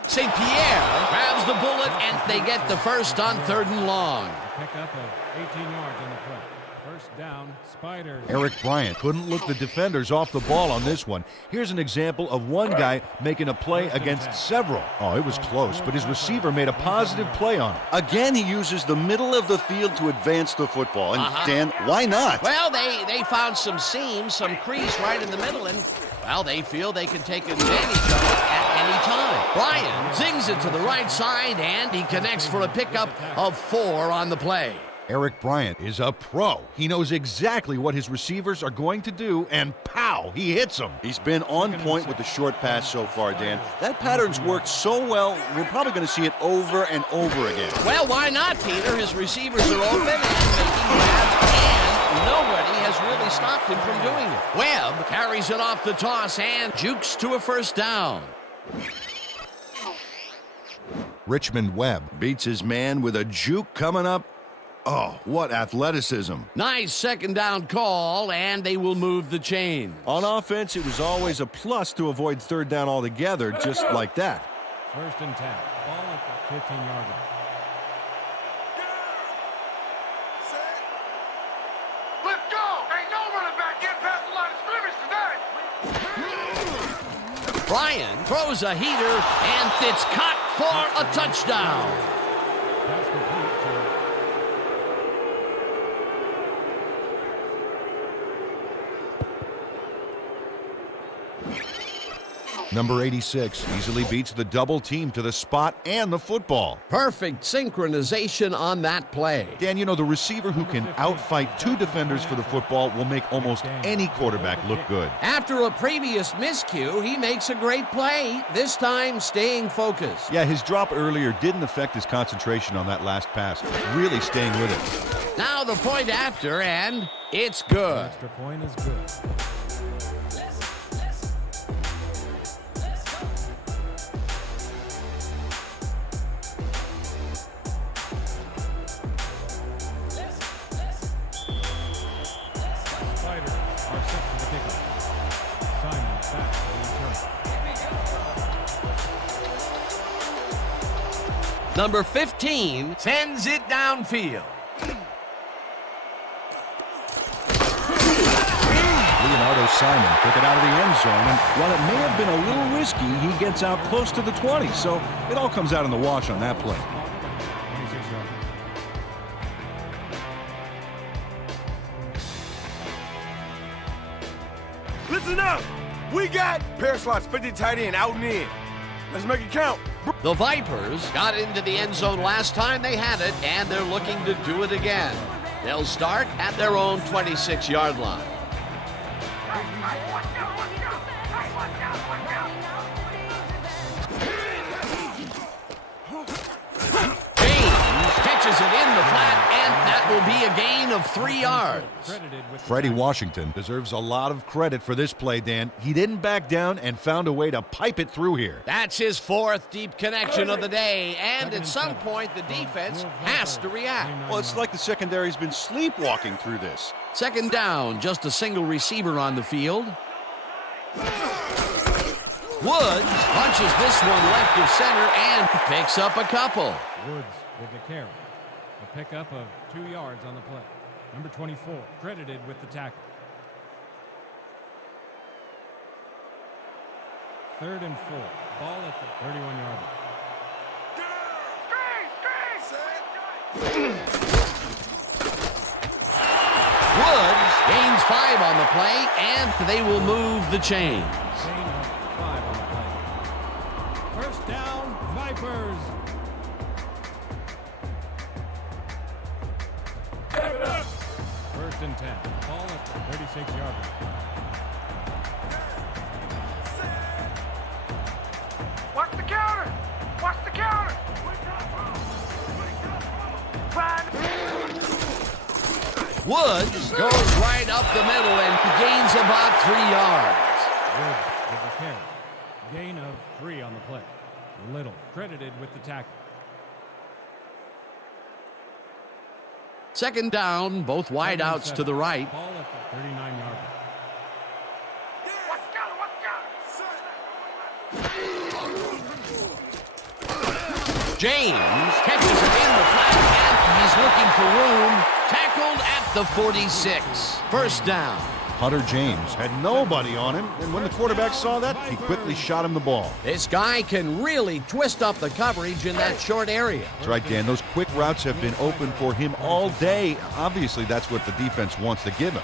St. Pierre grabs the bullet, and they get the first on 3rd and long. Pickup of 18 yards on the play. First down, Spiders. Eric Bryant couldn't look the defenders off the ball on this one. Here's an example of one guy making a play against several. Oh, it was close, but his receiver made a positive play on it. Again, he uses the middle of the field to advance the football. And Dan, why not? Well, they found some seams, some crease right in the middle, and, well, they feel they can take advantage of it at any time. Bryant zings it to the right side, and he connects for a pickup of 4 on the play. Eric Bryant is a pro. He knows exactly what his receivers are going to do, and pow, he hits them. He's been on point with the short pass so far, Dan. That pattern's worked so well, we're probably going to see it over and over again. Well, why not, Peter? His receivers are open and making grabs, and nobody has really stopped him from doing it. Webb carries it off the toss and jukes to a first down. Richmond Webb beats his man with a juke coming up. Oh, what athleticism. Nice second down call, and they will move the chain. On offense, it was always a plus to avoid 3rd down altogether, just like that. 1st and 10. Ball at the 15-yard line. Let's go! Ain't no running back getting past the line of scrimmage today. Bryant throws a heater, and it's caught for a touchdown. Pass complete to Number 86 easily beats the double team to the spot and the football. Perfect synchronization on that play. Dan, you know, the receiver who can outfight 2 defenders for the football will make almost any quarterback look good. After a previous miscue, he makes a great play, this time staying focused. Yeah, his drop earlier didn't affect his concentration on that last pass. Really staying with it. Now the point after, and it's good. extra point is good. Number 15 sends it downfield. Leonardo Simon took it out of the end zone, and while it may have been a little risky, he gets out close to the 20, so it all comes out in the wash on that play. 26 yards. Listen up. We got pair slots 50 tight end out and in. Let's make it count. The Vipers got into the end zone last time they had it, and they're looking to do it again. They'll start at their own 26-yard line. James catches it in the flat, and that will be a gain of 3 yards. Freddie Washington deserves a lot of credit for this play, Dan. He didn't back down and found a way to pipe it through here. That's his 4th deep connection of the day, and at some point the defense has to react. Well, it's like the secondary's been sleepwalking through this. 2nd down, just a single receiver on the field. Woods punches this one left of center and picks up a couple. Woods with the carry. A pickup of 2 yards on the play. Number 24, credited with the tackle. 3rd and 4. Ball at the 31-yard line. Woods gains 5 on the play, and they will move the chains. Gain of 5 on the play. First down, Vipers. First and 10. Ball at the 36-yard line. Watch the counter! Watch the counter! Woods goes right up the middle and gains about 3 yards. Woods with the carry. Gain of 3 on the play. Little credited with the tackle. Second down, both wideouts to the right. Ball at the 39-yard line. Watch the counter! Watch the counter! James catches it in the flat, and he's looking for room. Tackled at the 46. First down. Hunter James had nobody on him, and when the quarterback saw that, he quickly shot him the ball. This guy can really twist up the coverage in that short area. That's right, Dan. Those quick routes have been open for him all day. Obviously, that's what the defense wants to give him.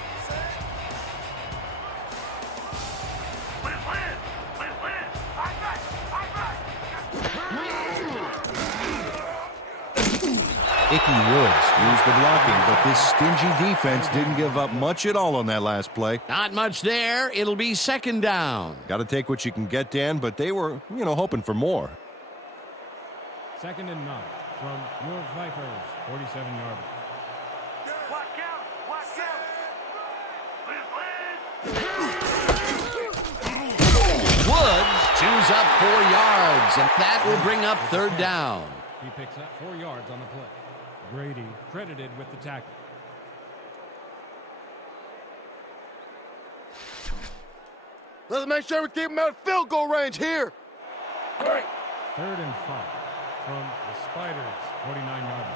Icky Woods used the blocking, but this stingy defense didn't give up much at all on that last play. Not much there. It'll be second down. Got to take what you can get, Dan, but they were, hoping for more. 2nd and 9 from your Vipers, 47-yard line. Watch out! Watch out! Woods chews up 4 yards, and that will bring up third down. He picks up 4 yards on the play. Grady credited with the tackle. Let's make sure we keep him out of field goal range here. 3rd and 5 from the Spiders, 49-yard line.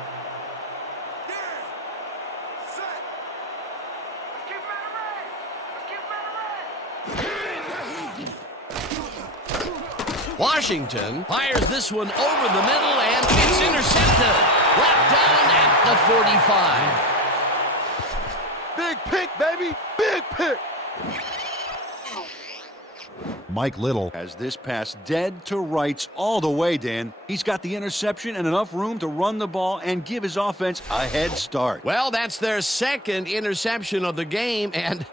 Let's keep him out of range! Let's keep him out of range! Washington fires this one over the middle, and it's intercepted. Brought down at the 45. Big pick, baby! Big pick! Mike Little has this pass dead to rights all the way, Dan. He's got the interception and enough room to run the ball and give his offense a head start. Well, that's their second interception of the game, and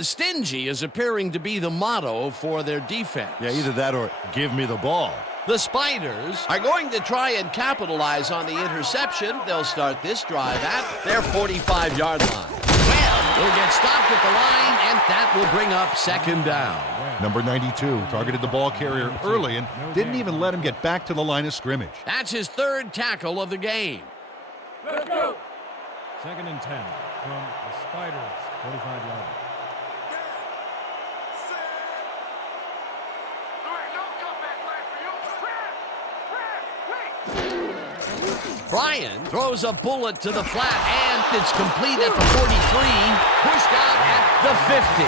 stingy is appearing to be the motto for their defense. Yeah, either that or give me the ball. The Spiders are going to try and capitalize on the interception. They'll start this drive at their 45-yard line. Well, they'll get stopped at the line, and that will bring up second down. Number 92 targeted the ball carrier early and didn't even let him get back to the line of scrimmage. That's his third tackle of the game. Let's go! 2nd and 10 from the Spiders, 45-yard line. Bryan throws a bullet to the flat, and it's complete at the 43, pushed out at the 50.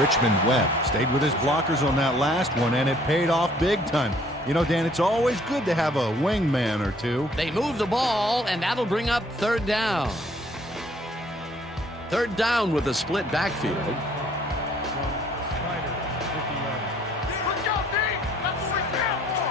Richmond Webb stayed with his blockers on that last one, and it paid off big time. Dan, it's always good to have a wingman or two. They move the ball, and that'll bring up third down. Third down with a split backfield. From the Spiders, 50-yard line. Let's go, D! That's what we stand for!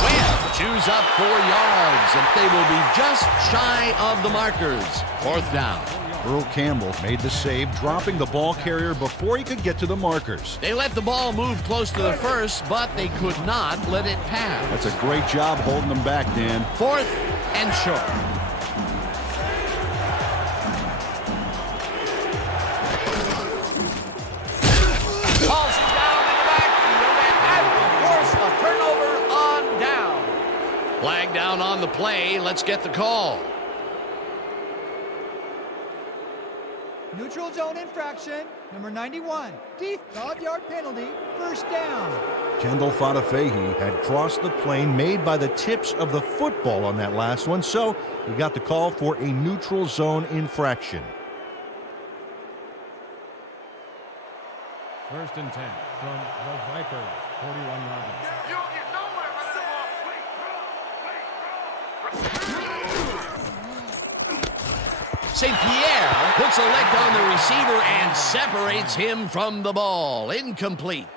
Webb chews up 4 yards, and they will be just shy of the markers. Fourth down. Earl Campbell made the save, dropping the ball carrier before he could get to the markers. They let the ball move close to the first, but they could not let it pass. That's a great job holding them back, Dan. Fourth and short. Calls it down in the backfield, and that will force a turnover on down. Flag down on the play. Let's get the call. Neutral zone infraction, number 91. Deep 5-yard penalty, first down. Kendall Fadafehi had crossed the plane made by the tips of the football on that last one, so we got the call for a neutral zone infraction. First and 10 from the Vipers, 41-yard line. You don't get nowhere with that ball. St. Pierre puts a leg on the receiver and separates him from the ball. Incomplete.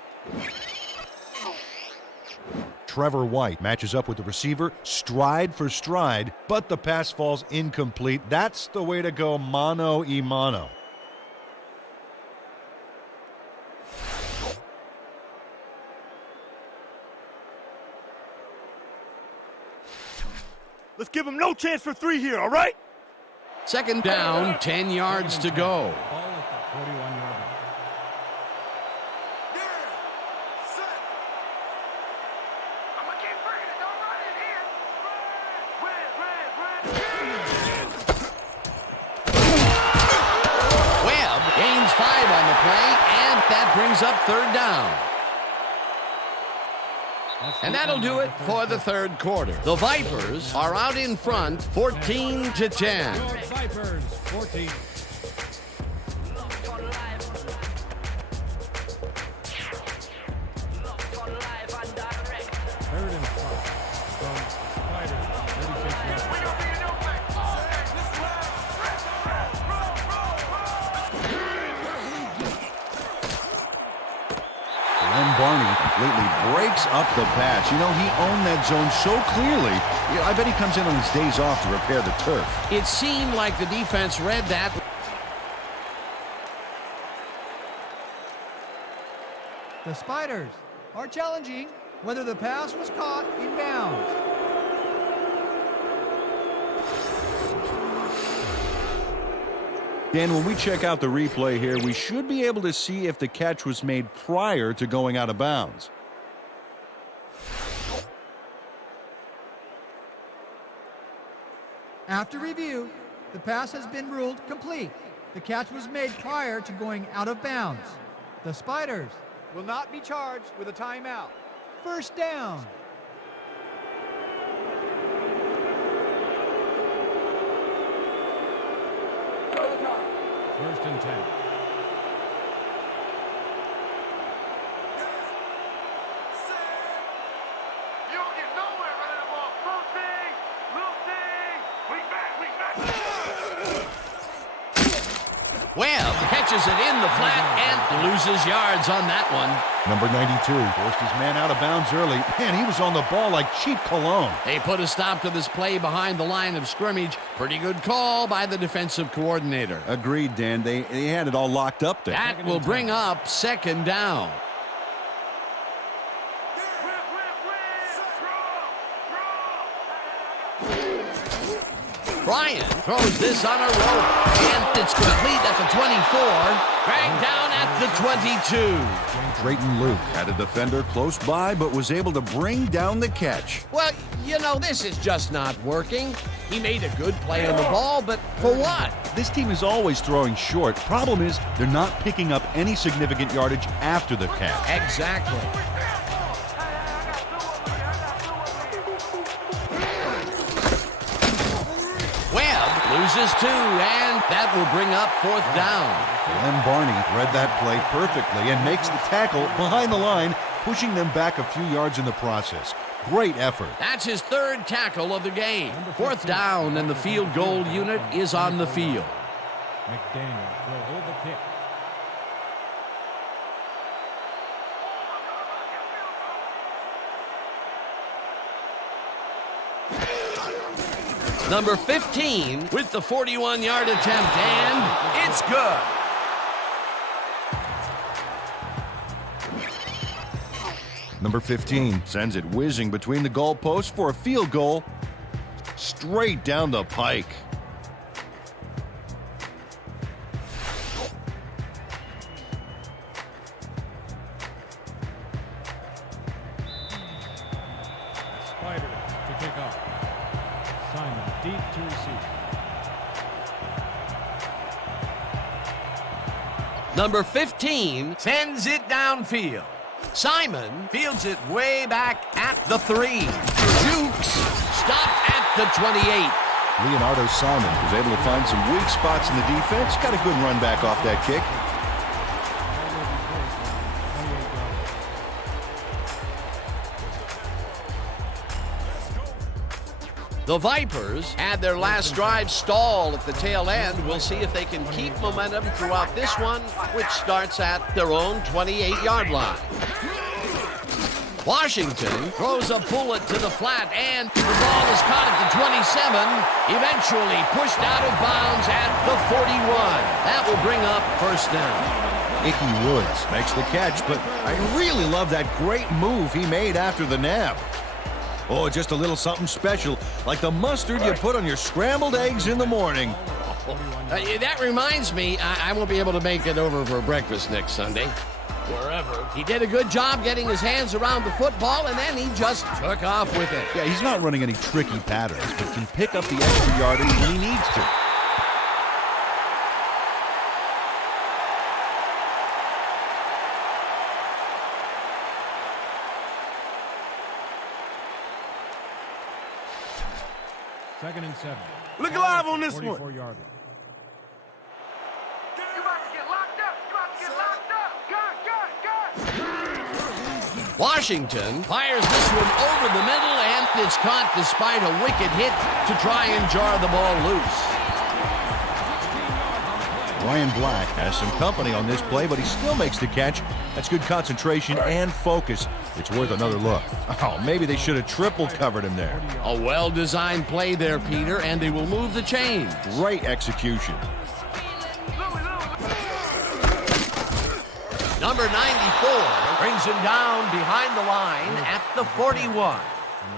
Trevor White matches up with the receiver, stride for stride, but the pass falls incomplete. That's the way to go, mano a mano. Let's give him no chance for 3 here, all right? Second down, 10 yards to go. Ball at the 41-yard line. I'm gonna keep bringing it. Don't run it here. Webb gains 5 on the play, and that brings up third down. And that'll do it for the third quarter. The Vipers are out in front, 14-10. Vipers, 14. Third and 5 from Spiders, 36 yards. Barney completely breaks up the pass. You know, he owned that zone so clearly. I bet he comes in on his days off to repair the turf. It seemed like the defense read that. The Spiders are challenging whether the pass was caught in bounds. Dan, when we check out the replay here, we should be able to see if the catch was made prior to going out of bounds. After review, the pass has been ruled complete. The catch was made prior to going out of bounds. The Spiders will not be charged with a timeout. First down. First and 10. You don't get nowhere running the ball. Webb catches it in the flat and loses yards on that one. Number 92 forced his man out of bounds early. Man, he was on the ball like cheap cologne. They put a stop to this play behind the line of scrimmage. Pretty good call by the defensive coordinator. Agreed, Dan. They had it all locked up there. That will bring up second down. Bryant throws this on a rope, and it's complete at the 24, dragged down at the 22. Drayton Luke had a defender close by, but was able to bring down the catch. Well, you know, this is just not working. He made a good play on the ball, but for what? This team is always throwing short. Problem is, they're not picking up any significant yardage after the catch. Exactly. Loses 2, and that will bring up fourth down. Glenn Barney read that play perfectly and makes the tackle behind the line, pushing them back a few yards in the process. Great effort. That's his third tackle of the game. Fourth down, and the field goal unit is on the field. McDaniel will hold the kick. Number 15 with the 41-yard attempt, and it's good. Number 15 sends it whizzing between the goalposts for a field goal straight down the pike. Spider to kick off. Simon deep to receive. Number 15 sends it downfield. Simon fields it way back at the 3. Jukes stopped at the 28. Leonardo Simon was able to find some weak spots in the defense. Got a good run back off that kick. The Vipers had their last drive stall at the tail end. We'll see if they can keep momentum throughout this one, which starts at their own 28-yard line. Washington throws a bullet to the flat, and the ball is caught at the 27, eventually pushed out of bounds at the 41. That will bring up first down. Icky Woods makes the catch, but I really love that great move he made after the nab. Oh, just a little something special, like the mustard you put on your scrambled eggs in the morning. That reminds me, I won't be able to make it over for breakfast next Sunday. Wherever. He did a good job getting his hands around the football, and then he just took off with it. Yeah, he's not running any tricky patterns, but can pick up the extra yardage when he needs to. Second and 7. Look alive on this one. 44-yard line. You about to get locked up. You about to get locked up. Gun. Washington fires this one over the middle, and it's caught despite a wicked hit to try and jar the ball loose. Ryan Black has some company on this play, but he still makes the catch. That's good concentration and focus. It's worth another look. Oh, maybe they should have triple covered him there. A well-designed play there, Peter, and they will move the chains. Great execution. Number 94 brings him down behind the line at the 41.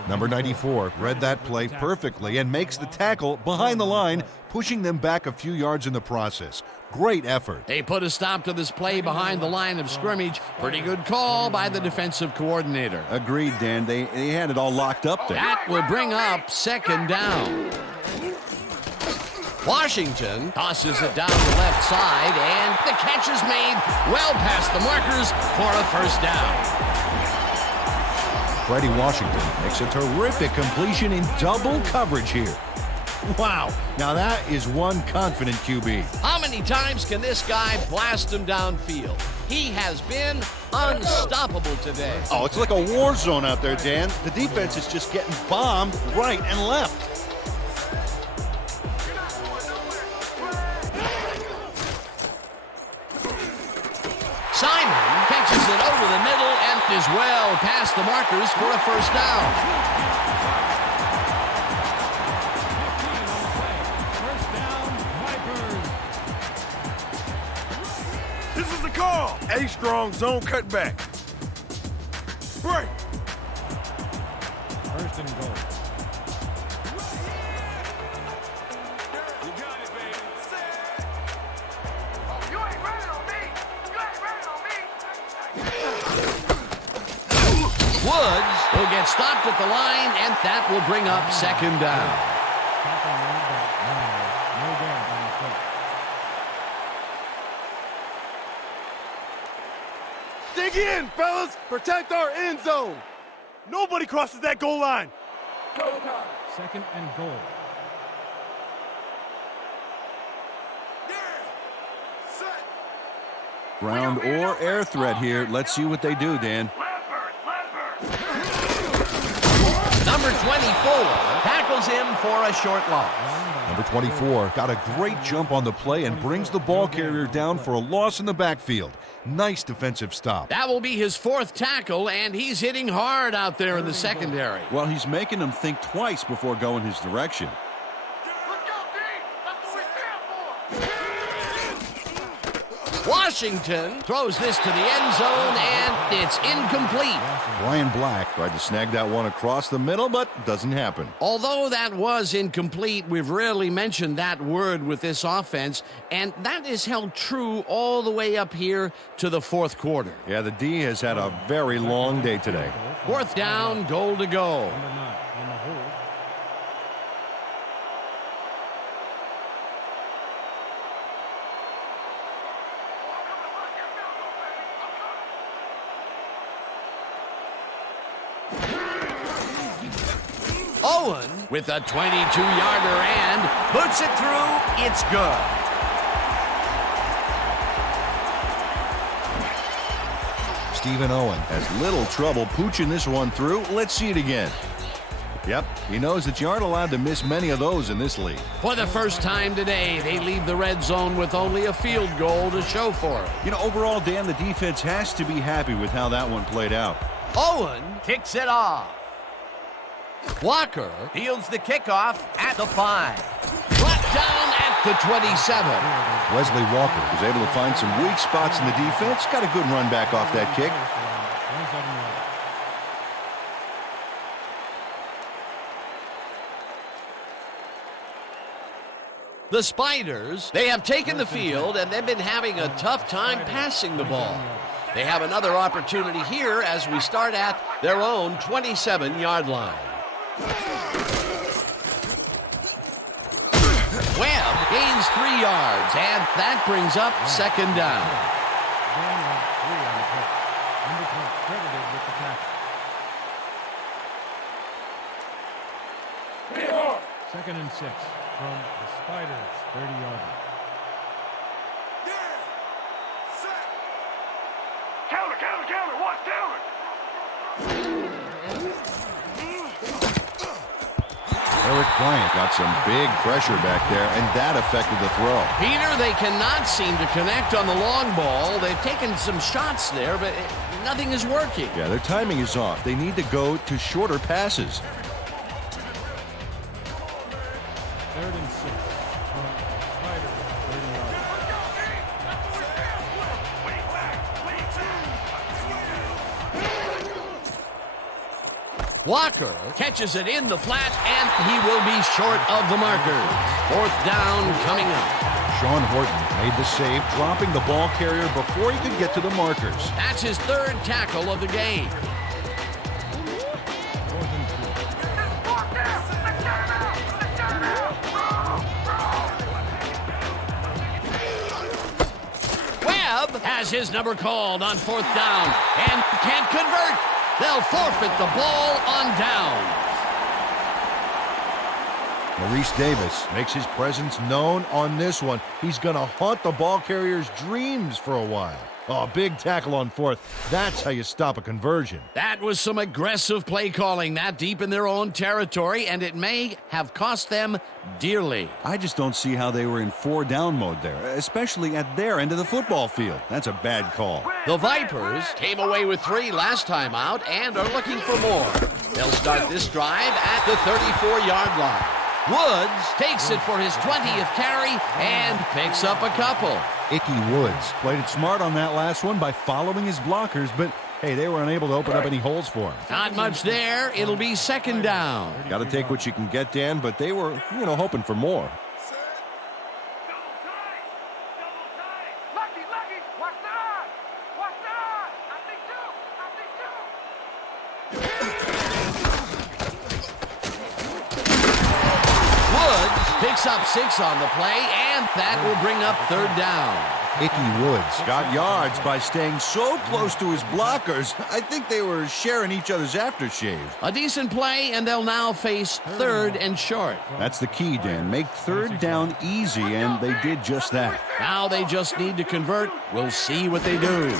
Number 94 read that play perfectly and makes the tackle behind the line, pushing them back a few yards in the process. Great effort. They put a stop to this play behind the line of scrimmage. Pretty good call by the defensive coordinator. Agreed, Dan. They had it all locked up there. That will bring up second down. Washington tosses it down the left side, and the catch is made well past the markers for a first down. Freddie Washington makes a terrific completion in double coverage here. Wow, now that is one confident QB. How many times can this guy blast him downfield? He has been unstoppable today. Oh, it's like a war zone out there, Dan. The defense is just getting bombed right and left. Simon catches it over the middle and is well past the markers for a first down. This is the call. A-strong zone cutback. Break. First and goal. You ain't running on me. You ain't running on me. Woods will get stopped at the line, and that will bring up second down. Tackle made by Myers. No gain on the play. Dig in, fellas. Protect our end zone. Nobody crosses that goal line. Second and goal. Ground or air threat here. Let's see what they do, Dan. Number 24 tackles him for a short loss. Number 24 got a great jump on the play and brings the ball carrier down for a loss in the backfield. Nice defensive stop. That will be his fourth tackle, and he's hitting hard out there in the secondary. Well, he's making them think twice before going his direction. Let's go, D. That's what we stand for. Washington throws this to the end zone, and it's incomplete. Ryan Black tried to snag that one across the middle, but doesn't happen. Although that was incomplete, we've rarely mentioned that word with this offense, and that is held true all the way up here to the fourth quarter. Yeah, the D has had a very long day today. Fourth down, goal to go. Number 9 on the hold. Owen with a 22-yarder and puts it through. It's good. Stephen Owen has little trouble pooching this one through. Let's see it again. Yep, he knows that you aren't allowed to miss many of those in this league. For the first time today, they leave the red zone with only a field goal to show for it. You know, overall, Dan, the defense has to be happy with how that one played out. Owen kicks it off. Walker fields the kickoff at the 5. Brought down at the 27. Wesley Walker was able to find some weak spots in the defense. Got a good run back off that kick. 27 yards. The Spiders, they have taken the field and they've been having a tough time passing the ball. They have another opportunity here as we start at their own 27-yard line. Webb gains 3 yards, and that brings up second down. Gain of 3 on the play. Number 10 credited with the tackle. Second and 6 from the Spiders, 30-yarder. Counter, counter, counter. Watch counter. Eric Bryant got some big pressure back there, and that affected the throw. Peter, they cannot seem to connect on the long ball. They've taken some shots there, but nothing is working. Yeah, their timing is off. They need to go to shorter passes. Third and 6 from the Spiders, 30-yarder. Walker catches it in the flat, and he will be short of the markers. Fourth down coming up. Sean Horton made the save, dropping the ball carrier before he could get to the markers. That's his third tackle of the game. Fourth and 2. Fourth down. Let's get him out. Let's get him out. Webb has his number called on fourth down and can't convert. They'll forfeit the ball on down. Maurice Davis makes his presence known on this one. He's going to haunt the ball carrier's dreams for a while. Oh, big tackle on fourth. That's how you stop a conversion. That was some aggressive play calling that deep in their own territory, and it may have cost them dearly. I just don't see how they were in 4-down mode there, especially at their end of the football field. That's a bad call. The Vipers came away with 3 last time out and are looking for more. They'll start this drive at the 34-yard line. Woods takes it for his 20th carry and picks up a couple. Icky Woods played it smart on that last one by following his blockers, but hey, they were unable to open up any holes for him. Not much there. It'll be second down. Got to take what you can get, Dan, but they were, hoping for more. Double tight. Double tight. Lucky, lucky. Watch that. Watch that. I think two. I think two. Woods picks up 6 on the play, and that will bring up third down. Icky Woods got yards by staying so close to his blockers. I think they were sharing each other's aftershave. A decent play, and they'll now face third and short. That's the key, Dan. Make third down easy, and they did just that. Now they just need to convert. We'll see what they do.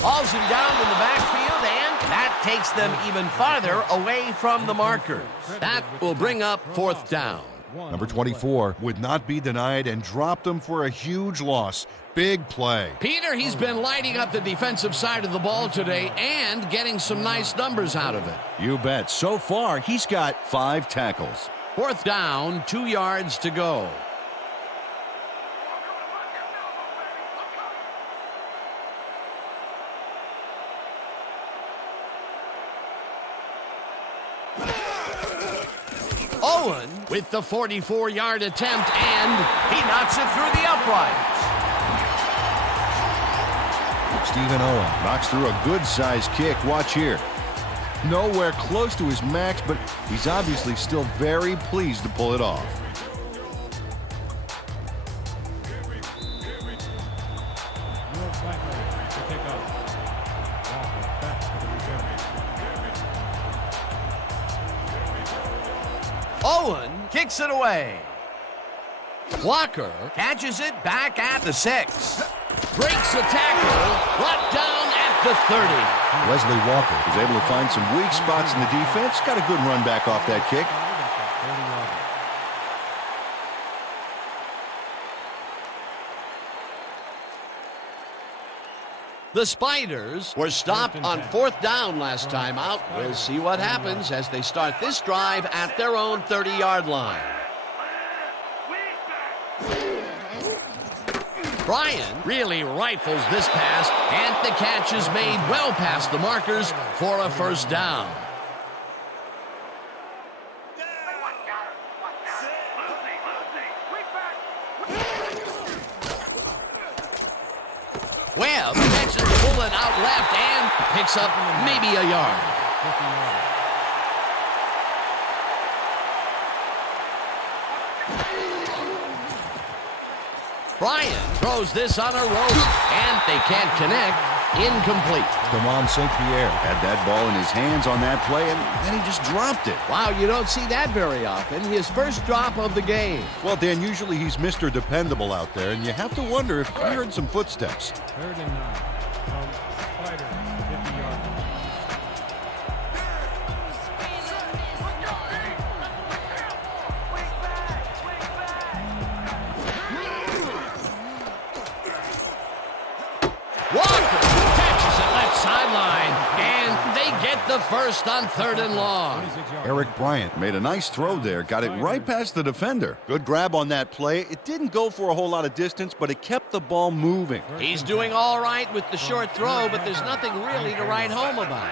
Hauls him down in the backfield, and that takes them even farther away from the markers. That will bring up fourth down. Number 24 would not be denied and dropped them for a huge loss. Big play. Peter, he's been lighting up the defensive side of the ball today and getting some nice numbers out of it. You bet. So far, he's got 5 tackles. Fourth down, 2 yards to go. Owen with the 44-yard attempt, and he knocks it through the uprights. Stephen Owen knocks through a good-sized kick. Watch here. Nowhere close to his max, but he's obviously still very pleased to pull it off. Owen kicks it away. Walker catches it back at the 6. Breaks the tackle, brought down at the 30. Wesley Walker was able to find some weak spots in the defense. Got a good run back off that kick. The Spiders were stopped on 4th down last time out. We'll see what happens as they start this drive at their own 30-yard line. Bryan really rifles this pass, and the catch is made well past the markers for a first down. Webb catches the bullet out left and picks up maybe a yard. Bryan throws this on a rope, and they can't connect. Incomplete. Damon St. Pierre had that ball in his hands on that play, and then he just dropped it. Wow, you don't see that very often. His first drop of the game. Well, Dan, usually he's Mr. Dependable out there, and you have to wonder if he heard some footsteps. 3rd and 9. From Spider, 50-yard line. Walker catches it left sideline, and they get the first on 3rd and long. Eric Bryant made a nice throw there, got it right past the defender. Good grab on that play. It didn't go for a whole lot of distance, but it kept the ball moving. He's doing all right with the short throw, but there's nothing really to write home about.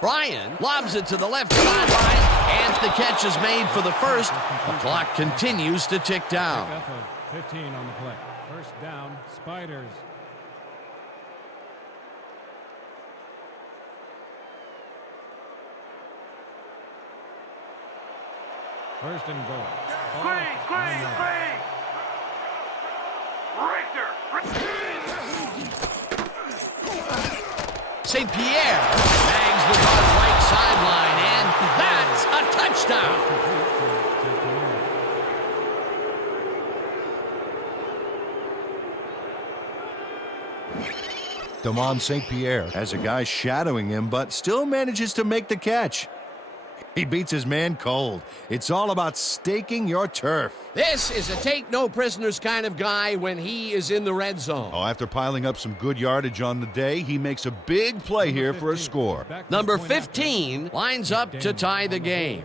Bryan lobs it to the left sideline, and the catch is made for the first. The clock continues to tick down. 15 on the play. First down, Spiders. First and goal. Screen! Richter! St. Pierre bags the ball right sideline, and that's a touchdown. Damon St. Pierre has a guy shadowing him, but still manages to make the catch. He beats his man cold. It's all about staking your turf. This is a take-no-prisoners kind of guy when he is in the red zone. Oh, after piling up some good yardage on the day, he makes a big play here for a score. Number 15 lines up to tie the game.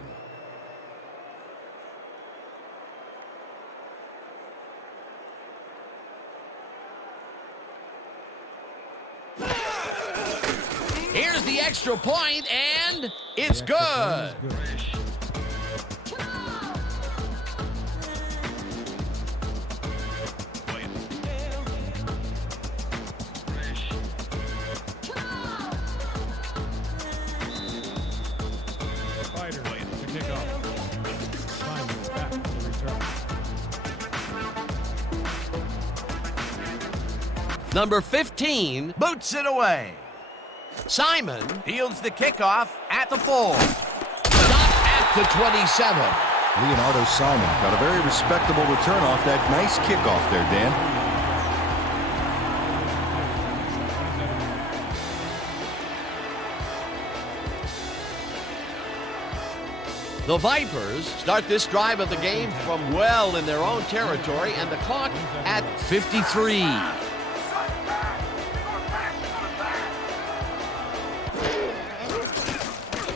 Here's the extra point, and it's good. Spider to kick off. Simon back to the return. Number 15 boots it away. Simon fields the kickoff at the 4. Stop at the 27. Leonardo Simon got a very respectable return off that nice kickoff there, Dan. The Vipers start this drive of the game from well in their own territory, and the clock at 53.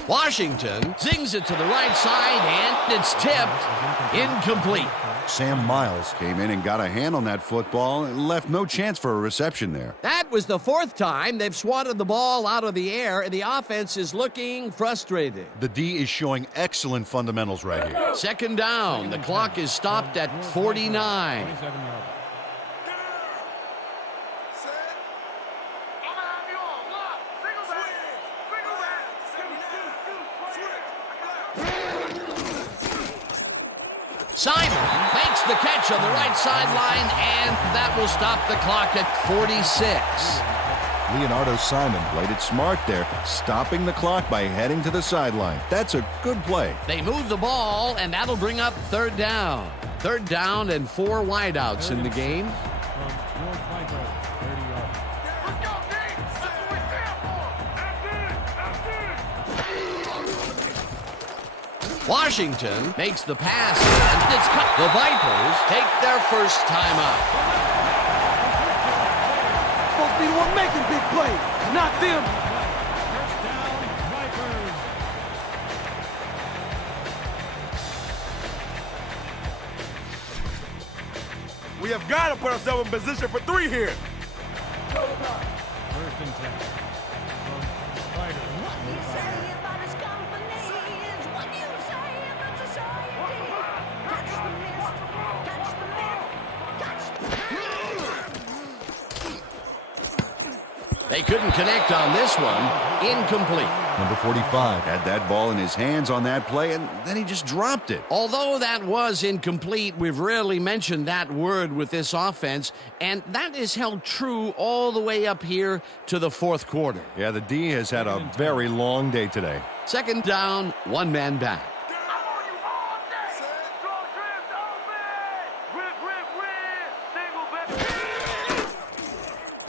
Washington zings it to the right side, and it's tipped. Incomplete. Sam Miles came in and got a hand on that football and left no chance for a reception there. That was the 4th time they've swatted the ball out of the air, and the offense is looking frustrated. The D is showing excellent fundamentals right here. 2nd down. The clock is stopped at 49. 27-yard. Simon makes the catch on the right sideline, and that will stop the clock at 46. Leonardo Simon played it smart there, stopping the clock by heading to the sideline. That's a good play. They move the ball, and that'll bring up 3rd down. 3rd down and 4 wideouts in the game. From your Washington makes the pass, and it's cut. The Vipers take their first timeout. Supposed to be the one making big plays, not them. First down, Vipers. We have got to put ourselves in position for 3 here. First and 10. From Spiders. What you say about his company is what you say about society. Catch the mist, catch the myth, catch the... They couldn't connect on this one. Incomplete. Number 45 had that ball in his hands on that play, and then he just dropped it. Although that was incomplete, we've rarely mentioned that word with this offense, and that is held true all the way up here to the fourth quarter. Yeah, the D has had a very long day today. Second down, one man back. I'm on you all day. Draw drift open. Rip, single back.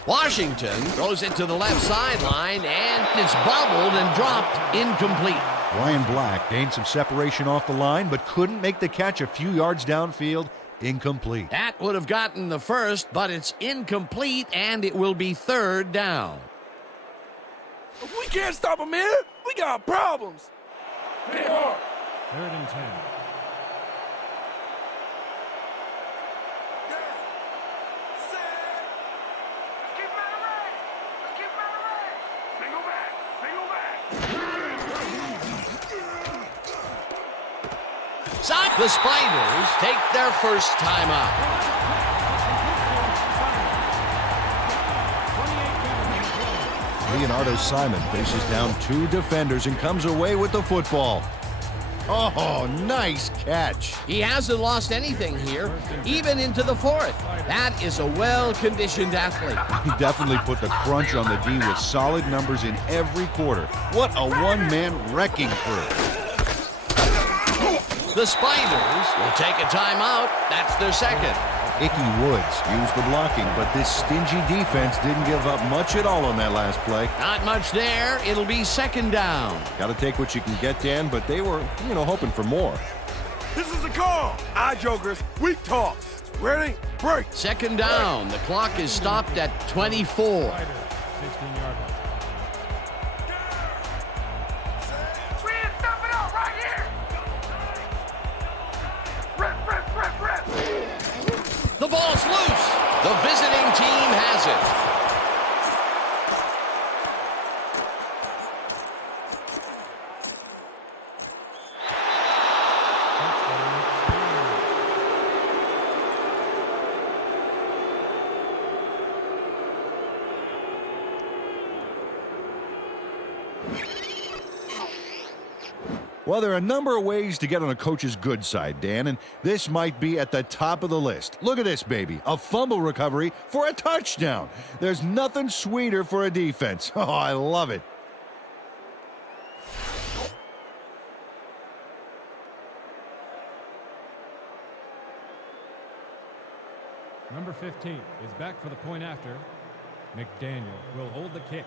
Washington throws it to the left sideline, and it's bobbled and dropped incomplete. Ryan Black gained some separation off the line, but couldn't make the catch a few yards downfield. Incomplete. That would have gotten the first, but it's incomplete, and it will be third down. If we can't stop them here, we got problems. They are. Third and 10. Let's keep him out of range. Let's keep him out of range. Single back. Single back. The Spiders take their first timeout. Leonardo Simon faces down 2 defenders and comes away with the football. Oh, nice catch. He hasn't lost anything here, even into the fourth. That is a well-conditioned athlete. He definitely put the crunch on the D with solid numbers in every quarter. What a one-man wrecking crew. The Spiders will take a timeout. That's their second. Icky Woods used the blocking, but this stingy defense didn't give up much at all on that last play. Not much there. It'll be second down. Got to take what you can get, Dan, but they were, hoping for more. This is a call. Eye jokers, weak toss. Ready? Break. Second down. The clock is stopped at 24. 16-yard line. Friend, stop it out right here. Rip, rip, rip, rip. The ball's loose. The visiting team has it. Well, there are a number of ways to get on a coach's good side, Dan, and this might be at the top of the list. Look at this, baby. A fumble recovery for a touchdown. There's nothing sweeter for a defense. Oh, I love it. Number 15 is back for the point after. McDaniel will hold the kick.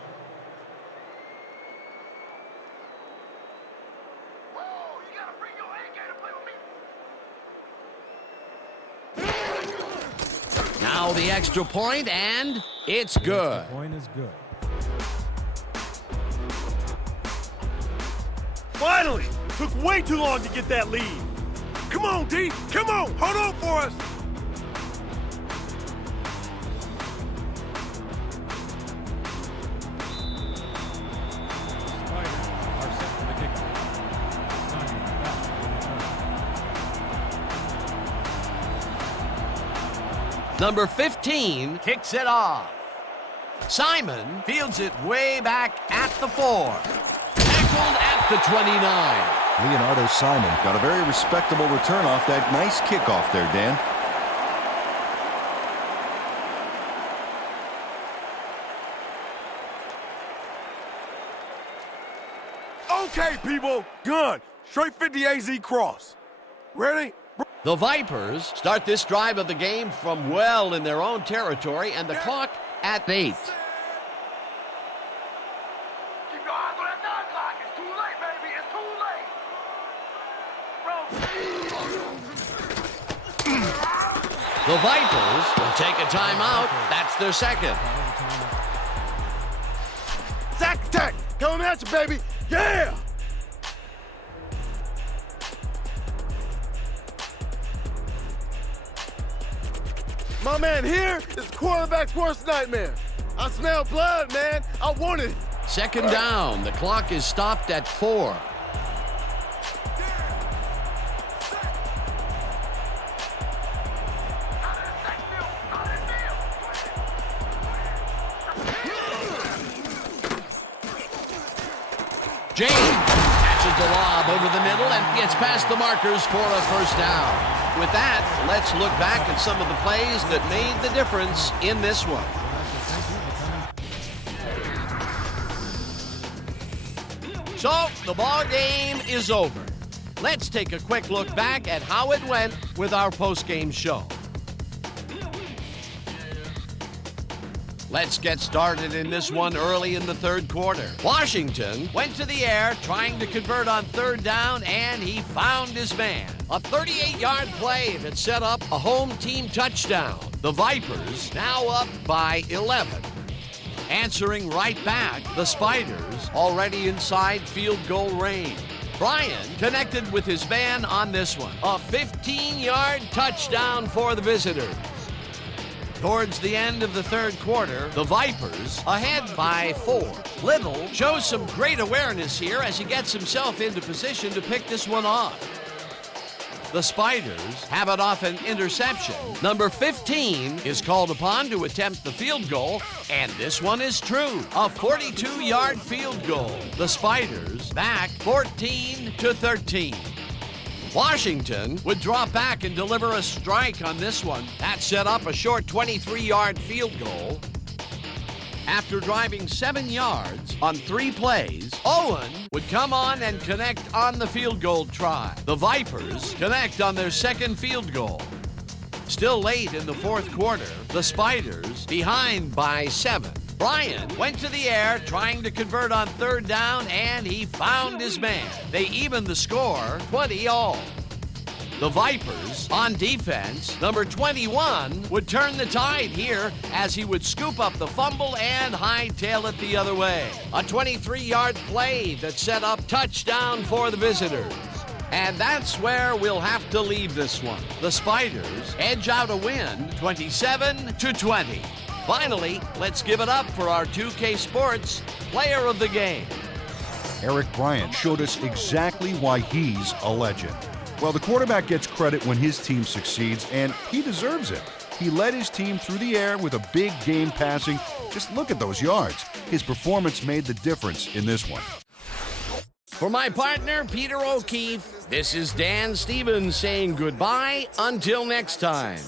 Whoa, you gotta bring your A game to play with me. Now the extra point, and it's good. The point is good. Finally! Took way too long to get that lead. Come on, D. Come on. Hold on for us. Spiders are set for the kickoff. Simon back in return. Number 15 kicks it off. Simon fields it way back at the 4. Tackled at the 29. Leonardo Simon got a very respectable return off that nice kickoff there, Dan. Okay, people. Gun. Straight 50 AZ cross. Ready? The Vipers start this drive of the game from well in their own territory, and the clock at 8. Keep your eyes on that 9 clock. It's too late, baby. It's too late. The Vipers will take a timeout. That's their second. Sack attack! Coming at you, baby! Yeah! My man here is the quarterback's worst nightmare. I smell blood, man. I want it. Second down. The clock is stopped at 4. James catches the lob over the middle and gets past the markers for a first down. With that, let's look back at some of the plays that made the difference in this one. So, the ball game is over. Let's take a quick look back at how it went with our post-game show. Let's get started in this one early in the third quarter. Washington went to the air trying to convert on third down, and he found his man. A 38-yard play that set up a home team touchdown. The Vipers now up by 11. Answering right back, the Spiders already inside field goal range. Brian connected with his man on this one. A 15-yard touchdown for the visitors. Towards the end of the third quarter, the Vipers ahead by 4. Little shows some great awareness here as he gets himself into position to pick this one off. The Spiders have it off an interception. Number 15 is called upon to attempt the field goal, and this one is true. A 42-yard field goal. The Spiders back 14-13. Washington would drop back and deliver a strike on this one. That set up a short 23-yard field goal. After driving 7 yards on 3 plays, Owen would come on and connect on the field goal try. The Vipers connect on their second field goal. Still late in the fourth quarter, the Spiders behind by 7. Brian went to the air trying to convert on third down, and he found his man. They evened the score 20-all. The Vipers on defense, number 21, would turn the tide here as he would scoop up the fumble and hightail it the other way. A 23-yard play that set up touchdown for the visitors. And that's where we'll have to leave this one. The Spiders edge out a win 27-20. Finally, let's give it up for our 2K Sports Player of the Game. Eric Bryant showed us exactly why he's a legend. Well, the quarterback gets credit when his team succeeds, and he deserves it. He led his team through the air with a big game passing. Just look at those yards. His performance made the difference in this one. For my partner, Peter O'Keefe, this is Dan Stevens saying goodbye until next time.